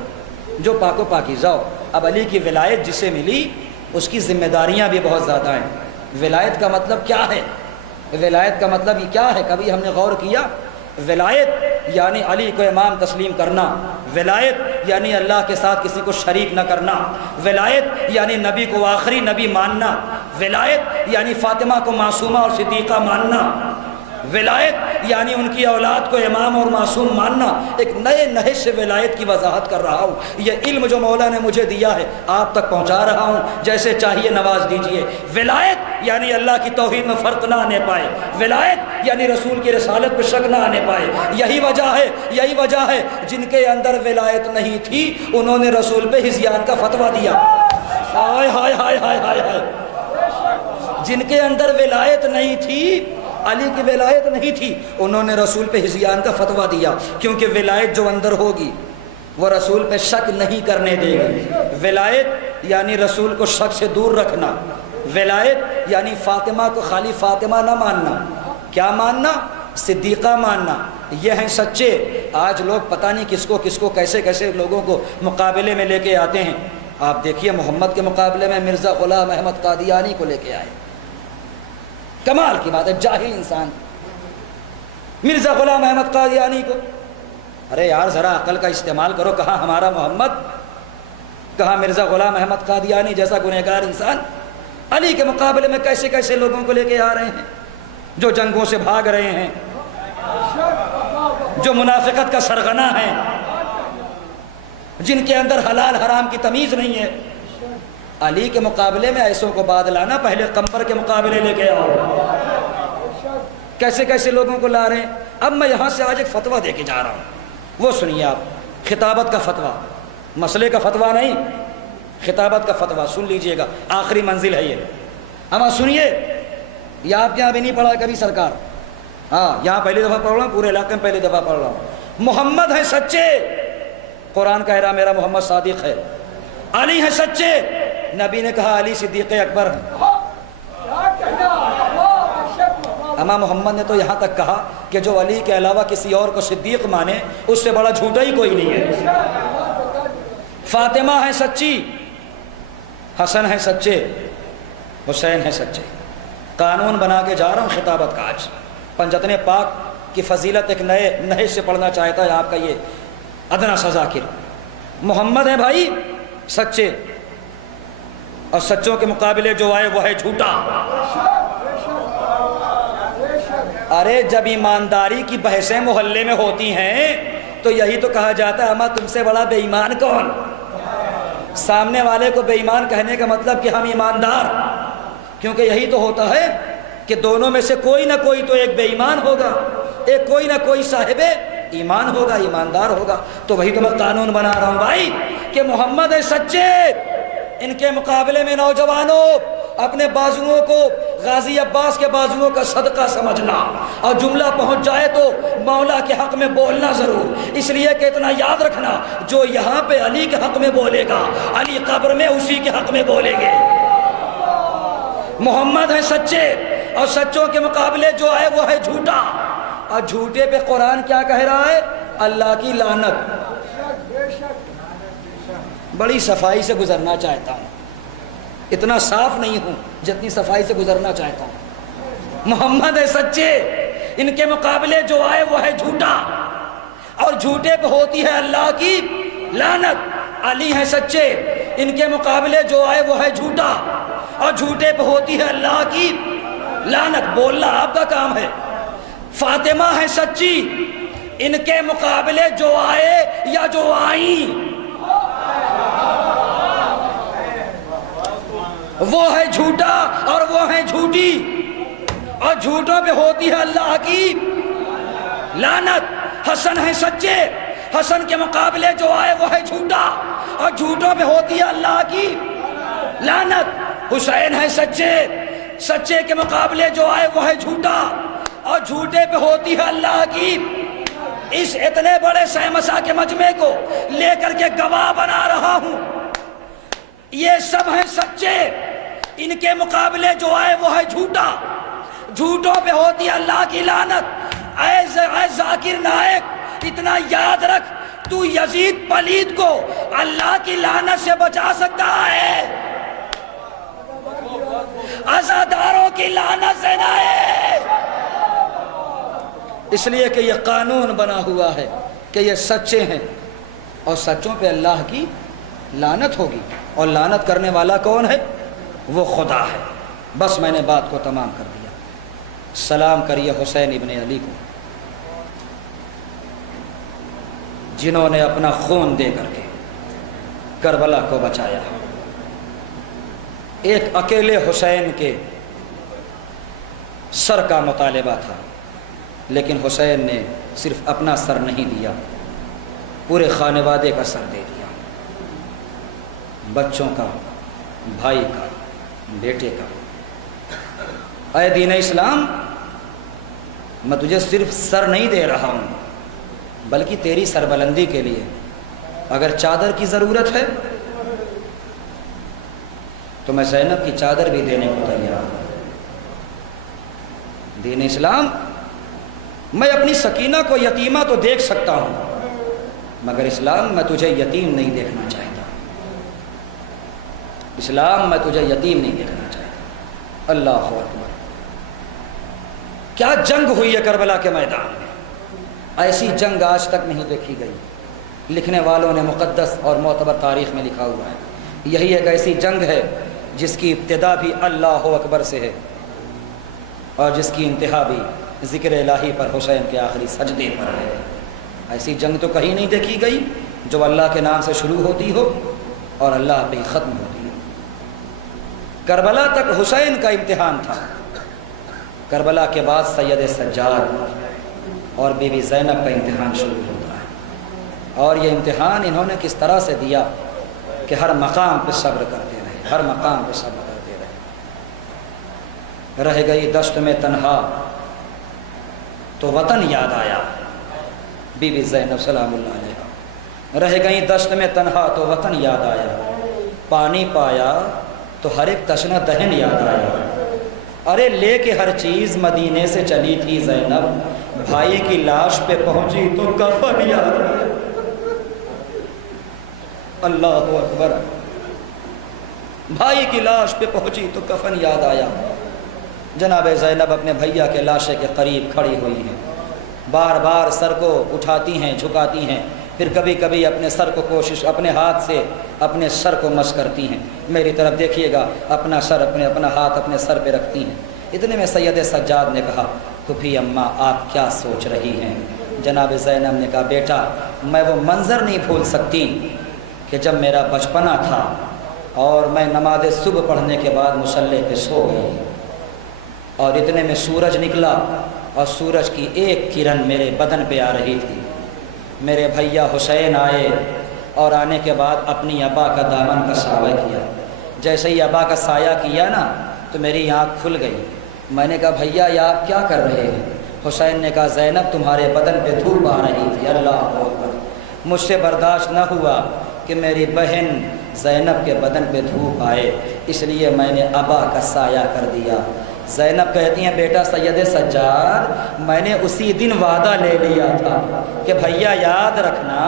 جو پاک و پاکیزہ ہو۔ اب علی کی ولایت جسے ملی اس کی ذمہ داریاں بھی بہت زیادہ ہیں۔ ولایت کا مطلب کیا ہے؟ ولایت کا مطلب یہ کیا ہے؟ کبھی ہم نے غور کیا؟ ولایت یعنی علی کو امام تسلیم کرنا، ولایت یعنی اللہ کے ساتھ کسی کو شریک نہ کرنا، ولایت یعنی نبی کو آخری نبی ماننا، ولایت یعنی فاطمہ کو معصومہ اور صدیقہ ماننا، ولایت یعنی ان کی اولاد کو امام اور معصوم ماننا۔ ایک نئے نہج سے ولایت کی وضاحت کر رہا ہوں۔ یہ علم جو مولا نے مجھے دیا ہے آپ تک پہنچا رہا ہوں، جیسے چاہیے نواز دیجئے۔ ولایت یعنی اللہ کی توحید میں فرق نہ آنے پائے، ولایت یعنی رسول کی رسالت پہ شک نہ آنے پائے۔ یہی وجہ ہے جن کے اندر ولایت نہیں تھی انہوں نے رسول پہ ہذیان کا فتویٰ دیا۔ ہائے ہائے ہائے ہائے ہائے ہائے، جن کے اندر ولایت نہیں تھی، علی کی ولایت نہیں تھی، انہوں نے رسول پہ ہذیان کا فتویٰ دیا، کیونکہ ولایت جو اندر ہوگی وہ رسول پہ شک نہیں کرنے دے گی۔ ولایت یعنی رسول کو شک سے دور رکھنا، ولایت یعنی فاطمہ کو خالی فاطمہ نہ ماننا، کیا ماننا؟ صدیقہ ماننا۔ یہ ہیں سچے۔ آج لوگ پتہ نہیں کس کو کیسے لوگوں کو مقابلے میں لے کے آتے ہیں۔ آپ دیکھیے محمد کے مقابلے میں مرزا غلام احمد قادیانی کو لے کے آئے، کمال کی بات ہے، جاہل انسان مرزا غلام احمد قادیانی کو۔ ارے یار ذرا عقل کا استعمال کرو، کہاں ہمارا محمد، کہاں مرزا غلام احمد قادیانی جیسا گنہگار انسان علی کے مقابلے میں کیسے لوگوں کو لے کے آ رہے ہیں، جو جنگوں سے بھاگ رہے ہیں، جو منافقت کا سرغنہ ہیں، جن کے اندر حلال حرام کی تمیز نہیں ہے۔ علی کے مقابلے میں ایسوں کو بعد لانا، پہلے قمبر کے مقابلے لے کے آؤ۔ کیسے کیسے لوگوں کو لا رہے ہیں۔ اب میں یہاں سے آج ایک فتویٰ دے کے جا رہا ہوں، وہ سنیے آپ، خطابت کا فتویٰ، مسئلے کا فتویٰ نہیں، خطابت کا فتویٰ سن لیجئے گا، آخری منزل ہے یہ۔ اما سنیے، یہ آپ کے یہاں بھی نہیں پڑھا کبھی سرکار؟ ہاں، یہاں پہلی دفعہ پڑھ رہا ہوں، پورے علاقے میں پہلی دفعہ پڑھ رہا ہوں۔ محمد ہیں سچے، قرآن کہہ رہا میرا محمد صادق ہے۔ علی ہیں سچے، نبی نے کہا علی صدیق اکبر ہیں۔ اما محمد نے تو یہاں تک کہا کہ جو علی کے علاوہ کسی اور کو صدیق مانے اس سے بڑا جھوٹا ہی کوئی نہیں ہے۔ فاطمہ ہیں سچی، حسن ہیں سچے، حسین ہیں سچے۔ قانون بنا کے جا رہا ہوں خطابت کا آج۔ پنجتن پاک کی فضیلت ایک نئے نہج سے پڑھنا چاہتا ہے آپ کا یہ ادنا سا ذاکر۔ محمد ہیں بھائی سچے، اور سچوں کے مقابلے جو آئے وہ ہے جھوٹا۔ ارے جب ایمانداری کی بحثیں محلے میں ہوتی ہیں تو یہی تو کہا جاتا ہے، اما تم سے بڑا بے ایمان کون؟ سامنے والے کو بے ایمان کہنے کا مطلب کہ ہم ایماندار، کیونکہ یہی تو ہوتا ہے کہ دونوں میں سے کوئی نہ کوئی تو ایک بے ایمان ہوگا، ایک کوئی نہ کوئی صاحب ایمان ہوگا، ایماندار ہوگا۔ تو وہی تو میں قانون بنا رہا ہوں بھائی کہ محمد ہے سچے، ان کے مقابلے میں نوجوانوں اپنے بازوؤں کو غازی عباس کے بازوؤں کا صدقہ سمجھنا، اور جملہ پہنچ جائے تو مولا کے حق میں بولنا ضرور، اس لیے کہ اتنا یاد رکھنا، جو یہاں پہ علی کے حق میں بولے گا علی قبر میں اسی کے حق میں بولیں گے۔ محمد ہیں سچے، اور سچوں کے مقابلے جو ہے وہ ہے جھوٹا، اور جھوٹے پہ قرآن کیا کہہ رہا ہے؟ اللہ کی لعنت۔ بڑی صفائی سے گزرنا چاہتا ہوں، اتنا صاف نہیں ہوں جتنی صفائی سے گزرنا چاہتا ہوں۔ محمد ہے سچے، ان کے مقابلے جو آئے وہ ہے جھوٹا، اور جھوٹے پہ ہوتی ہے اللہ کی لعنت۔ علی ہیں سچے، ان کے مقابلے جو آئے وہ ہے جھوٹا، اور جھوٹے پہ ہوتی ہے اللہ کی لعنت۔ بولنا آپ کا کام ہے۔ فاطمہ ہیں سچی، ان کے مقابلے جو آئے یا جو آئیں وہ ہے جھوٹا اور وہ ہے جھوٹی، اور جھوٹوں پہ ہوتی ہے اللہ کی لعنت۔ حسن ہیں سچے، حسن کے مقابلے جو آئے وہ ہے جھوٹا، اور جھوٹوں پہ ہوتی ہے اللہ کی لعنت۔ حسین ہیں سچے، سچے کے مقابلے جو آئے وہ ہے جھوٹا، اور جھوٹے پہ ہوتی ہے اللہ کی۔ اس اتنے بڑے سہمسا کے مجمع کو لے کر کے گواہ بنا رہا ہوں، یہ سب ہیں سچے، ان کے مقابلے جو آئے وہ ہے جھوٹا، جھوٹوں پہ ہوتی ہے اللہ کی لعنت۔ اے ذاکر نائک، اتنا یاد رکھ، تو یزید پلید کو اللہ کی لعنت سے بچا سکتا ہے، عزاداروں کی لعنت سے نہیں۔ اس لیے کہ یہ قانون بنا ہوا ہے کہ یہ سچے ہیں، اور سچوں پہ اللہ کی لعنت ہوگی، اور لعنت کرنے والا کون ہے؟ وہ خدا ہے۔ بس میں نے بات کو تمام کر دیا۔ سلام کریے حسین ابن علی کو، جنہوں نے اپنا خون دے کر کے کربلا کو بچایا۔ ایک اکیلے حسین کے سر کا مطالبہ تھا، لیکن حسین نے صرف اپنا سر نہیں دیا، پورے خانوادے کا سر دے دیا، بچوں کا، بھائی کا، بیٹے کا۔ اے دین اسلام، میں تجھے صرف سر نہیں دے رہا ہوں، بلکہ تیری سربلندی کے لیے اگر چادر کی ضرورت ہے تو میں زینب کی چادر بھی دینے کو تیار ہوں۔ دین اسلام، میں اپنی سکینہ کو یتیمہ تو دیکھ سکتا ہوں، مگر اسلام میں تجھے یتیم نہیں دیکھنا چاہتا۔ اسلام میں تجھے یتیم نہیں دیکھنا چاہتا۔ اللہ اکبر! کیا جنگ ہوئی ہے کربلا کے میدان میں، ایسی جنگ آج تک نہیں دیکھی گئی۔ لکھنے والوں نے مقدس اور معتبر تاریخ میں لکھا ہوا ہے، یہی ایک ایسی جنگ ہے جس کی ابتدا بھی اللہ اکبر سے ہے، اور جس کی انتہا بھی ذکر الہی پر، حسین کے آخری سجدے پر ہے۔ ایسی جنگ تو کہیں نہیں دیکھی گئی جو اللہ کے نام سے شروع ہوتی ہو اور اللہ پہ ہی ختم ہوتی ہو۔ کربلا تک حسین کا امتحان تھا، کربلا کے بعد سید سجاد اور بی بی زینب کا امتحان شروع ہوتا ہے، اور یہ امتحان انہوں نے کس طرح سے دیا کہ ہر مقام پہ صبر کرتے رہے، ہر مقام پہ صبر کرتے رہے۔ رہ گئی دشت میں تنہا تو وطن یاد آیا، بی بی زینب سلام اللہ علیہ۔ رہ گئی دشت میں تنہا تو وطن یاد آیا، پانی پایا تو ہر ایک تشنہ دہن یاد آیا۔ ارے لے کے ہر چیز مدینے سے چلی تھی زینب، بھائی کی لاش پہ پہنچی تو کفن یاد آیا۔ اللہ اکبر، بھائی کی لاش پہ پہنچی تو کفن یاد آیا۔ جناب زینب اپنے بھیا کے لاشے کے قریب کھڑی ہوئی ہیں، بار بار سر کو اٹھاتی ہیں، جھکاتی ہیں، پھر کبھی کبھی اپنے سر کو اپنے ہاتھ سے اپنے سر کو مس کرتی ہیں۔ میری طرف دیکھیے گا، اپنا ہاتھ اپنے سر پہ رکھتی ہیں۔ اتنے میں سید سجاد نے کہا، پھوپھی اماں آپ کیا سوچ رہی ہیں؟ جناب زینب نے کہا، بیٹا میں وہ منظر نہیں بھول سکتی کہ جب میرا بچپنا تھا اور میں نماز صبح پڑھنے کے بعد مصلی پہ سو گئی، اور اتنے میں سورج نکلا اور سورج کی ایک کرن میرے بدن پہ آ رہی تھی۔ میرے بھیا حسین آئے اور آنے کے بعد اپنی ابا کا دامن کا سایہ کیا۔ جیسے ہی ابا کا سایہ کیا نا تو میری آنکھ کھل گئی۔ میں نے کہا، بھیا یہ آپ کیا کر رہے ہیں؟ حسین نے کہا، زینب تمہارے بدن پہ دھوپ آ رہی تھی۔ اللہ اکبر، مجھ سے برداشت نہ ہوا کہ میری بہن زینب کے بدن پہ دھوپ آئے، اس لیے میں نے ابا کا سایہ کر دیا۔ زینب کہتی ہیں، بیٹا سید سجاد میں نے اسی دن وعدہ لے لیا تھا کہ بھیا یاد رکھنا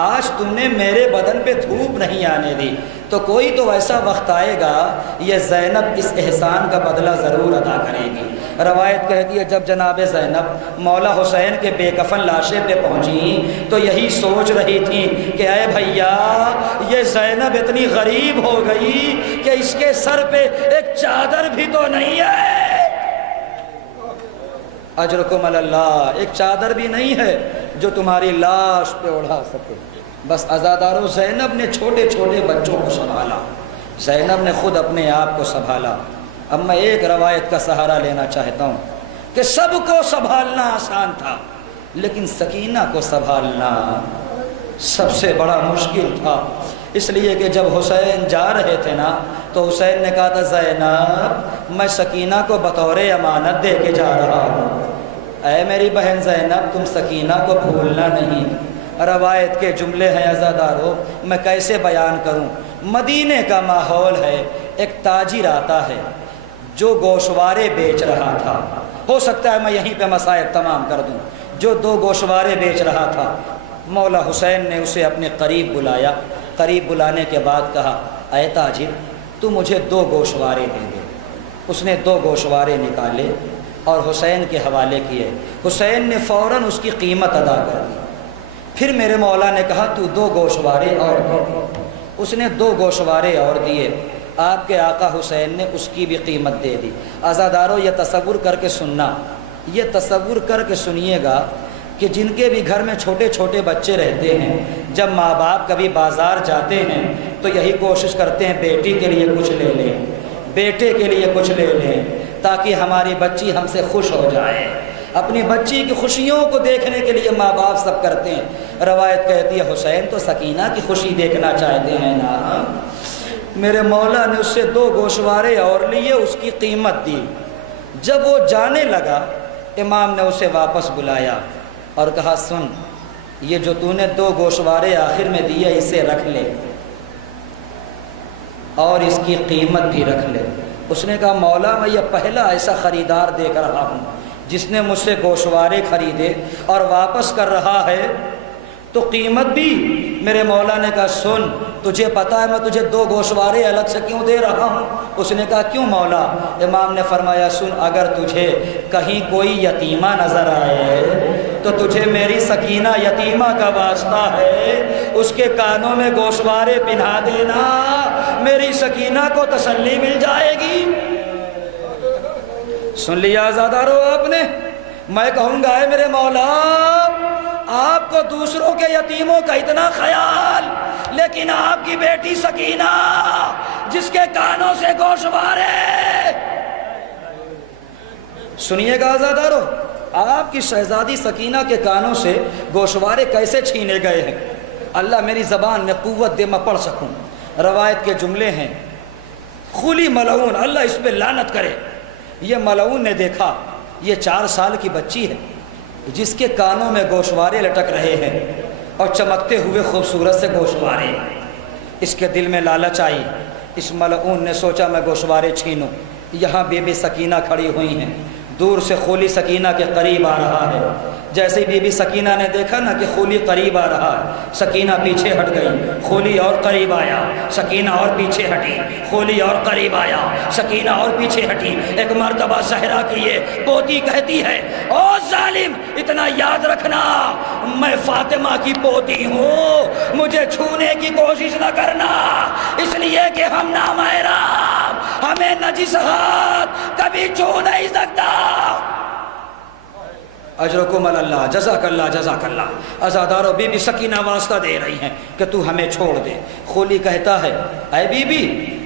آج تم نے میرے بدن پہ دھوپ نہیں آنے دی، تو کوئی تو ایسا وقت آئے گا یہ زینب اس احسان کا بدلہ ضرور ادا کرے گی۔ روایت کہتی ہے جب جناب زینب مولا حسین کے بے کفن لاشے پہ پہنچی تو یہی سوچ رہی تھی کہ اے بھیا یہ زینب اتنی غریب ہو گئی کہ اس کے سر پہ ایک چادر بھی تو نہیں ہے۔ اجرکم اللہ، ایک چادر بھی نہیں ہے جو تمہاری لاش پہ اڑا سکے۔ بس عزادارو، زینب نے چھوٹے چھوٹے بچوں کو سنبھالا، زینب نے خود اپنے آپ کو سنبھالا۔ اب میں ایک روایت کا سہارا لینا چاہتا ہوں کہ سب کو سنبھالنا آسان تھا لیکن سکینہ کو سنبھالنا سب سے بڑا مشکل تھا، اس لیے کہ جب حسین جا رہے تھے نا تو حسین نے کہا تھا، زینب میں سکینہ کو بطور امانت دے کے جا رہا ہوں، اے میری بہن زینب تم سکینہ کو بھولنا نہیں۔ روایت کے جملے ہیں عزادارو، میں کیسے بیان کروں؟ مدینے کا ماحول ہے، ایک تاجر آتا ہے جو گوشوارے بیچ رہا تھا، ہو سکتا ہے میں یہیں پہ مسائل تمام کر دوں، جو 2 گوشوارے بیچ رہا تھا۔ مولا حسین نے اسے اپنے قریب بلایا، قریب بلانے کے بعد کہا، اے تاجر تو مجھے 2 گوشوارے دے دے۔ اس نے 2 گوشوارے نکالے اور حسین کے حوالے کیے، حسین نے فوراً اس کی قیمت ادا کر دی۔ پھر میرے مولا نے کہا تو 2 گوشوارے اور دے دے۔ اس نے 2 گوشوارے اور دیے، آپ کے آقا حسین نے اس کی بھی قیمت دے دی۔ عزادارو یہ تصور کر کے سننا، یہ تصور کر کے سنیے گا کہ جن کے بھی گھر میں چھوٹے چھوٹے بچے رہتے ہیں، جب ماں باپ کبھی بازار جاتے ہیں تو یہی کوشش کرتے ہیں بیٹی کے لیے کچھ لے لیں، بیٹے کے لیے کچھ لے لیں تاکہ ہماری بچی ہم سے خوش ہو جائے۔ اپنی بچی کی خوشیوں کو دیکھنے کے لیے ماں باپ سب کرتے ہیں۔ روایت کہتی ہے حسین تو سکینہ کی خوشی دیکھنا چاہتے ہیں نا۔ میرے مولا نے اس سے 2 گوشوارے اور لیے، اس کی قیمت دی۔ جب وہ جانے لگا امام نے اسے واپس بلایا اور کہا، سن یہ جو تو نے 2 گوشوارے آخر میں دیے اسے رکھ لے اور اس کی قیمت بھی رکھ لے۔ اس نے کہا، مولا میں یہ پہلا ایسا خریدار دیکھ رہا ہوں جس نے مجھ سے گوشوارے خریدے اور واپس کر رہا ہے تو قیمت بھی۔ میرے مولا نے کہا، سن تجھے پتہ ہے میں تجھے 2 گوشوارے الگ سے کیوں دے رہا ہوں؟ اس نے کہا، کیوں مولا؟ امام نے فرمایا، سن اگر تجھے کہیں کوئی یتیمہ نظر آئے تو تجھے میری سکینہ یتیمہ کا واسطہ ہے، اس کے کانوں میں گوشوارے پہنا دینا، میری سکینہ کو تسلی مل جائے گی۔ سن لیا عزادارو آپ نے؟ میں کہوں گا، اے میرے مولا آپ کو دوسروں کے یتیموں کا اتنا خیال، لیکن آپ کی بیٹی سکینہ جس کے کانوں سے گوشوارے سنیے گا عزادارو، آپ کی شہزادی سکینہ کے کانوں سے گوشوارے کیسے چھینے گئے ہیں۔ اللہ میری زبان میں قوت دے میں پڑھ سکوں۔ روایت کے جملے ہیں، خلی ملعون، اللہ اس پہ لعنت کرے، یہ ملعون نے دیکھا یہ 4 سال کی بچی ہے جس کے کانوں میں گوشوارے لٹک رہے ہیں اور چمکتے ہوئے خوبصورت سے گوشوارے۔ اس کے دل میں لالچ آئی، اس ملعون نے سوچا میں گوشوارے چھینوں۔ یہاں بی بی سکینہ کھڑی ہوئی ہیں، دور سے خولی سکینہ کے قریب آ رہا ہے۔ جیسے بی بی سکینہ نے دیکھا نا کہ خولی قریب آ رہا ہے، سکینہ پیچھے ہٹ گئی، خولی اور قریب آیا، سکینہ اور پیچھے ہٹی، خولی اور قریب آیا، سکینہ اور پیچھے ہٹی۔ ایک مرتبہ زہرا کی یہ پوتی کہتی ہے، او ظالم، اتنا یاد رکھنا میں فاطمہ کی پوتی ہوں، مجھے چھونے کی کوشش نہ کرنا، اس لیے کہ ہم نامحرم، ہمیں نجس ہاتھ کبھی چھو نہیں سکتا۔ اجرکم اللہ، جزاک اللہ، جزاک اللہ۔ عزادارو، بی بی سکینہ واسطہ دے رہی ہیں کہ تو ہمیں چھوڑ دے۔ خولی کہتا ہے، اے بی بی،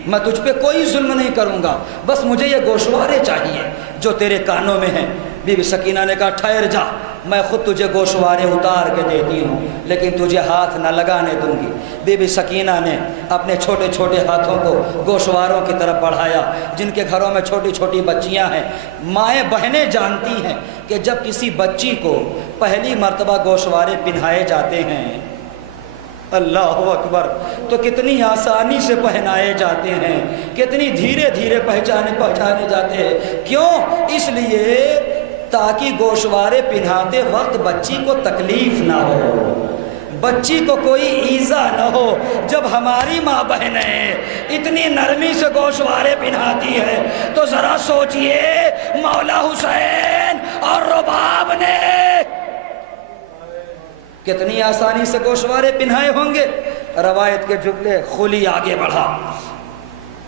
میں تجھ پہ کوئی ظلم نہیں کروں گا، بس مجھے یہ گوشوارے چاہیے جو تیرے کانوں میں ہیں۔ بی بی سکینہ نے کہا، ٹھہر جا، میں خود تجھے گوشوارے اتار کے دیتی ہوں، لیکن تجھے ہاتھ نہ لگانے دوں گی۔ بی بی سکینہ نے اپنے چھوٹے چھوٹے ہاتھوں کو گوشواروں کی طرف بڑھایا۔ جن کے گھروں میں چھوٹی چھوٹی بچیاں ہیں، مائیں بہنیں جانتی ہیں کہ جب کسی بچی کو پہلی مرتبہ گوشوارے پہنائے جاتے ہیں، اللہ اکبر، تو کتنی آسانی سے پہنائے جاتے ہیں، کتنی دھیرے دھیرے پہچانے جاتے ہیں۔ کیوں؟ اس لیے تاکہ گوشوارے پہناتے وقت بچی کو تکلیف نہ ہو، بچی کو کوئی ایذا نہ ہو۔ جب ہماری ماں بہنیں اتنی نرمی سے گوشوارے پہناتی ہے تو ذرا سوچئے مولا حسین اور رباب نے کتنی آسانی سے گوشوارے پہنائے ہوں گے۔ روایت کے جملے، خولی آگے بڑھا،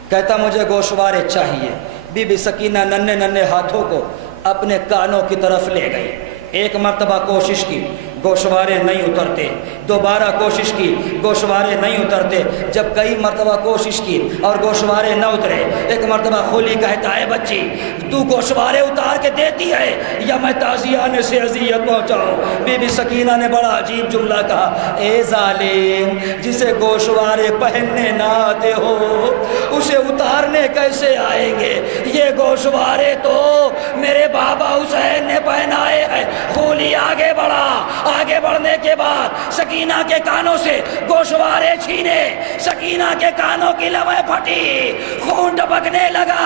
کہتا مجھے گوشوارے چاہیے۔ بی بی سکینہ ننھے ننھے ہاتھوں کو اپنے کانوں کی طرف لے گئی۔ ایک مرتبہ کوشش کی، گوشوارے نہیں اترتے، دوبارہ کوشش کی، گوشوارے نہیں اترتے۔ جب کئی مرتبہ کوشش کی اور گوشوارے نہ اترے، ایک مرتبہ خولی کہتا ہے، بچی تو گوشوارے اتار کے دیتی ہے یا میں تازیانے سے اذیت پہنچاؤں؟ بی بی سکینہ نے بڑا عجیب جملہ کہا، اے ظالم، جسے گوشوارے پہننے نہ آتے ہو اسے اتارنے کیسے آئیں گے؟ یہ گوشوارے تو میرے بابا حسین نے پہنائے ہیں۔ خولی آگے بڑھا، آگے بڑھنے کے بعد سکینہ کے کانوں سے گوشوارے چھینے، سکینہ کے کانوں کی لویں پھٹی، خون ٹپکنے لگا۔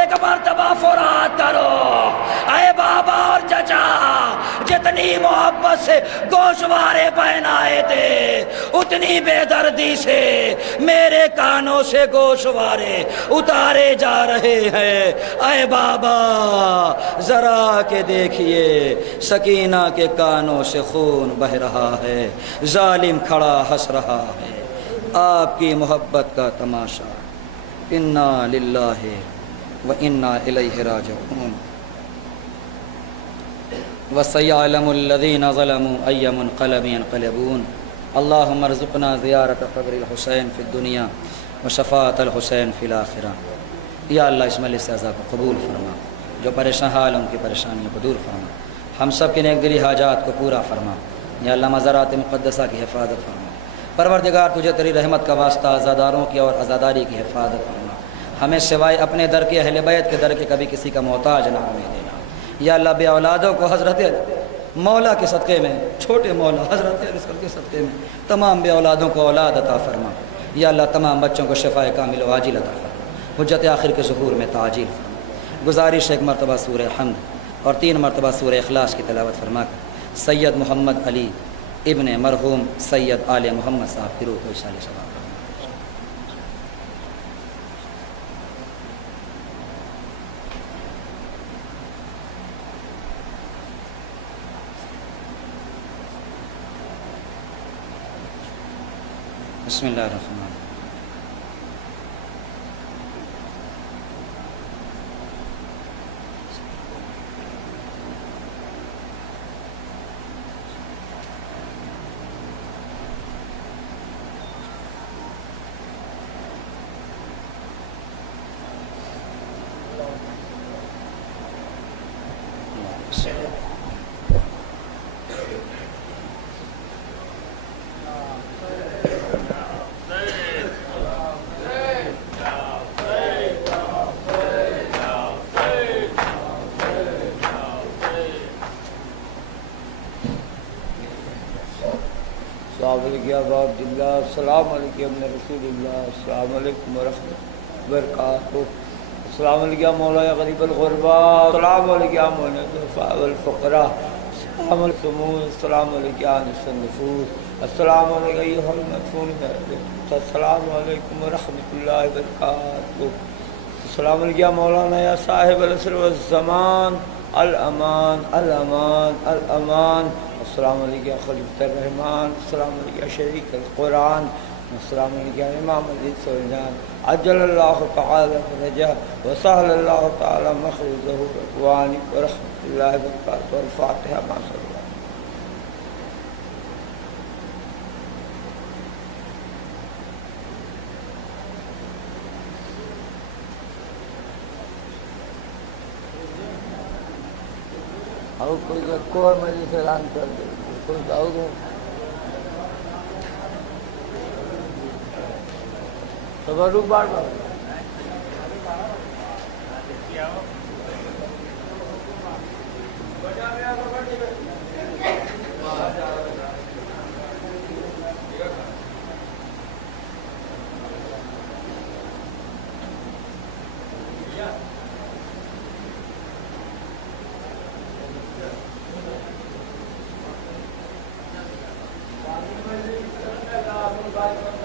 ایک مرتبہ فرات کرو، اے بابا اور چچا، جتنی محبت سے گوشوارے پہنائے تھے اتنی بے دردی سے میرے کانوں سے گوشوارے اتارے جا رہے ہیں۔ اے بابا ذرا کے دیکھیے، سکینہ کے کانوں سے خون بہ رہا ہے، ظالم کھڑا ہنس رہا ہے۔ آپ کی محبت کا تماشا، انا للہ و انا الیہ راجعون۔ وَسَيَعْلَمُ الَّذِينَ ظَلَمُوا أَيَّ مُنْقَلَبٍ يَنْقَلِبُونَ۔ اللهم ارزقنا زیارت قبر الحسین فی الدنیا وشفاعت الحسین فی الآخرہ۔ یا اللہ اس مجلس اعزا کو قبول فرما، جو پریشان حال ان کی پریشانیوں کو دور فرما، ہم سب کے نیک دلی حاجات کو پورا فرما۔ یا اللہ مزارات مقدسہ کی حفاظت فرما۔ پروردگار تجھے تیری رحمت کا واسطہ عزاداروں کی اور عزاداری کی حفاظت فرما۔ ہمیں سوائے اپنے در کے، اہل بیت کے در کے کبھی کسی کا محتاج نہ ہونے دینا۔ یا اللہ بے اولادوں کو حضرت مولا کے صدقے میں، چھوٹے مولا حضرت رسول کے صدقے میں تمام بے اولادوں کو اولاد عطا فرما۔ یا اللہ تمام بچوں کو شفاء کامل و عاجل عطا فرما، حجت آخر کے ظہور میں تعجیل فرما۔ گزارش ایک مرتبہ سورہ حمد اور 3 مرتبہ سورہ اخلاص کی تلاوت فرما کر سید محمد علی ابن مرحوم سید آل محمد صاحب کی روح کو اشارے ثواب۔ بسم اللہ الرحمن الرحیم۔ السلام علیکم یا ابا عبداللہ، السلام علیکم ابن رسول اللہ، السلام علیکم ورحمۃ اللہ وبرکاتہ، السلام علیکم یا مولا یا غریب الغربا، السلام علیکم یا مولا الضعفاء والفقراء، السلام علیکم، السلام علیکم یا انس النفوس، السلام علیکم ایھا المدفون، السلام علیکم ورحمۃ اللہ وبرکاتہ، السلام علیکم یا مولانا یا صاحب العصر والزمان، الامان الامان الامان، السلام علیکم یا خلیفۃ الرحمن، السلام علیکم یا شریک القرآن، السلام علیکم یا امام الانس والجان، عجل اللہ تعالی فرجہ وسہل اللہ تعالی مخرجہ رضوان ورحمۃ اللہ وبرکاتہ، الفاتحہ مع صلی اللہ۔ اور کوئی اور مجلس اعلان کر دے، کوئی داؤد ہو تبرک بار بار Bye.